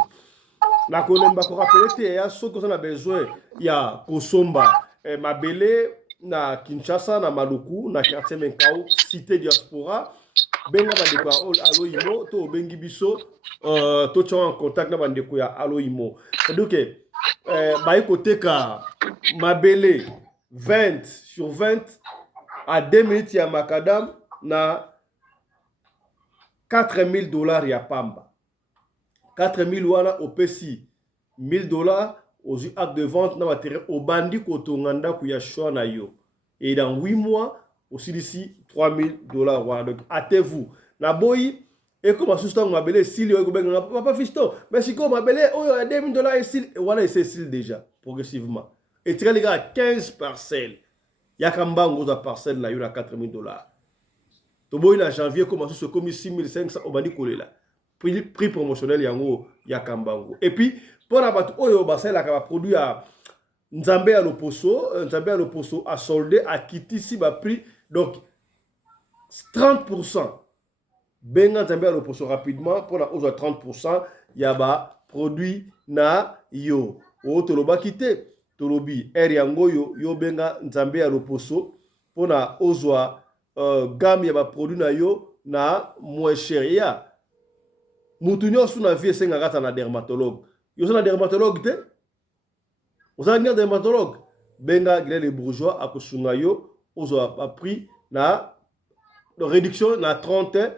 La Kolemba ko rappelé te ya so ko na besoin ya Kosomba mabele na Kinshasa na Maluku na quartier Menkau cité diaspora benga bandeko ya Aloimo to bengi biso to tchon en contact na bandeko ya Aloimo. C'est-à-dire que baikoteka mabele 20 sur 20 à 2 minutes ya macadam na $4,000 ya pamba. 4,000 wana opesi $1,000 aux actes de vente na matériel au bandi kotonganda kuya choix na yo. Et dans 8 mois aussi d'ici $3,000 wana. Donc hâtez-vous. Na boy et comme assistant mabele s'il yo benga papa fisto mais si comme mabele oh $2,000 ici voilà c'est ici déjà progressivement. Et très les gars 15 parcelles. Yakambango za parcelle na yo na $4,000. Toboy na janvier commence ce comme 6,500 au bandi kolela. Prix promotionnel yango Yakambango. Et puis pour la bateau oyo basela ka produit à Nzambe à l'Oposo a soldé à Kiti si ba prix donc 30%. Benga Nzambe à l'Oposo rapidement pour la hausse à 30% yaba produit na yo. O toloba kite tolobi yango yo benga Nzambe à l'Oposo pour na ozwa gamme yaba produit na yo na moins cher ya. Mutunyo sous na vie senga gata na dermatologue. Yo na dermatologue te? Vous avez un dermatologue. Benga les bourgeois à kosunga yo ozwa prix na réduction na 30%.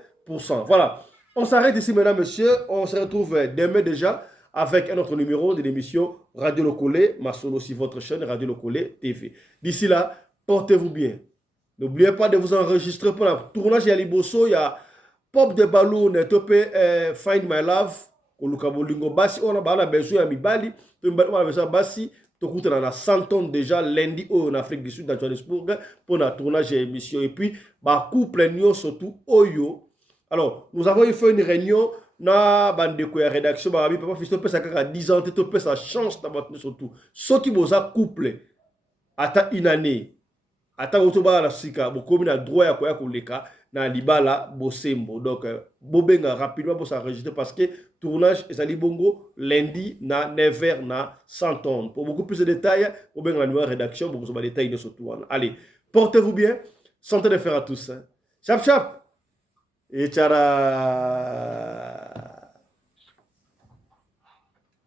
Voilà. On s'arrête ici mesdames messieurs, on se retrouve demain déjà avec un autre numéro de l'émission Radio Locolé, ma solo sur votre chaîne Radio Locolé TV. D'ici là, portez-vous bien. N'oubliez pas de vous enregistrer pour le tournage à Liboso, il y a Pop de Balloon, topé Find My Love, Koluka Bolingo Bassi, on a besoin de Mibali, on a besoin de Bassi, on a 100 tonnes déjà lundi en Afrique du Sud, dans Johannesburg, pour le tournage et émission. Et puis, couple surtout Oyo. Alors, nous avons fait une réunion na bandeko ya rédaction, papa fisto pesa kaka 10 ans, to pesa chance na battu surtout. Ceux qui boza couple, ata une année, ata otoba la sika, bokomi na droit ya koya koleka. Na libala bosembo donc bobenga rapidement pour s'enregistrer parce que tournage ezali bongo lundi na 9h na 100 tonnes. Pour beaucoup plus de détails bobenga la nouvelle rédaction pour vous détails de ce tour. Allez, portez-vous bien, santé de fer à tous. Chap chap et tchara.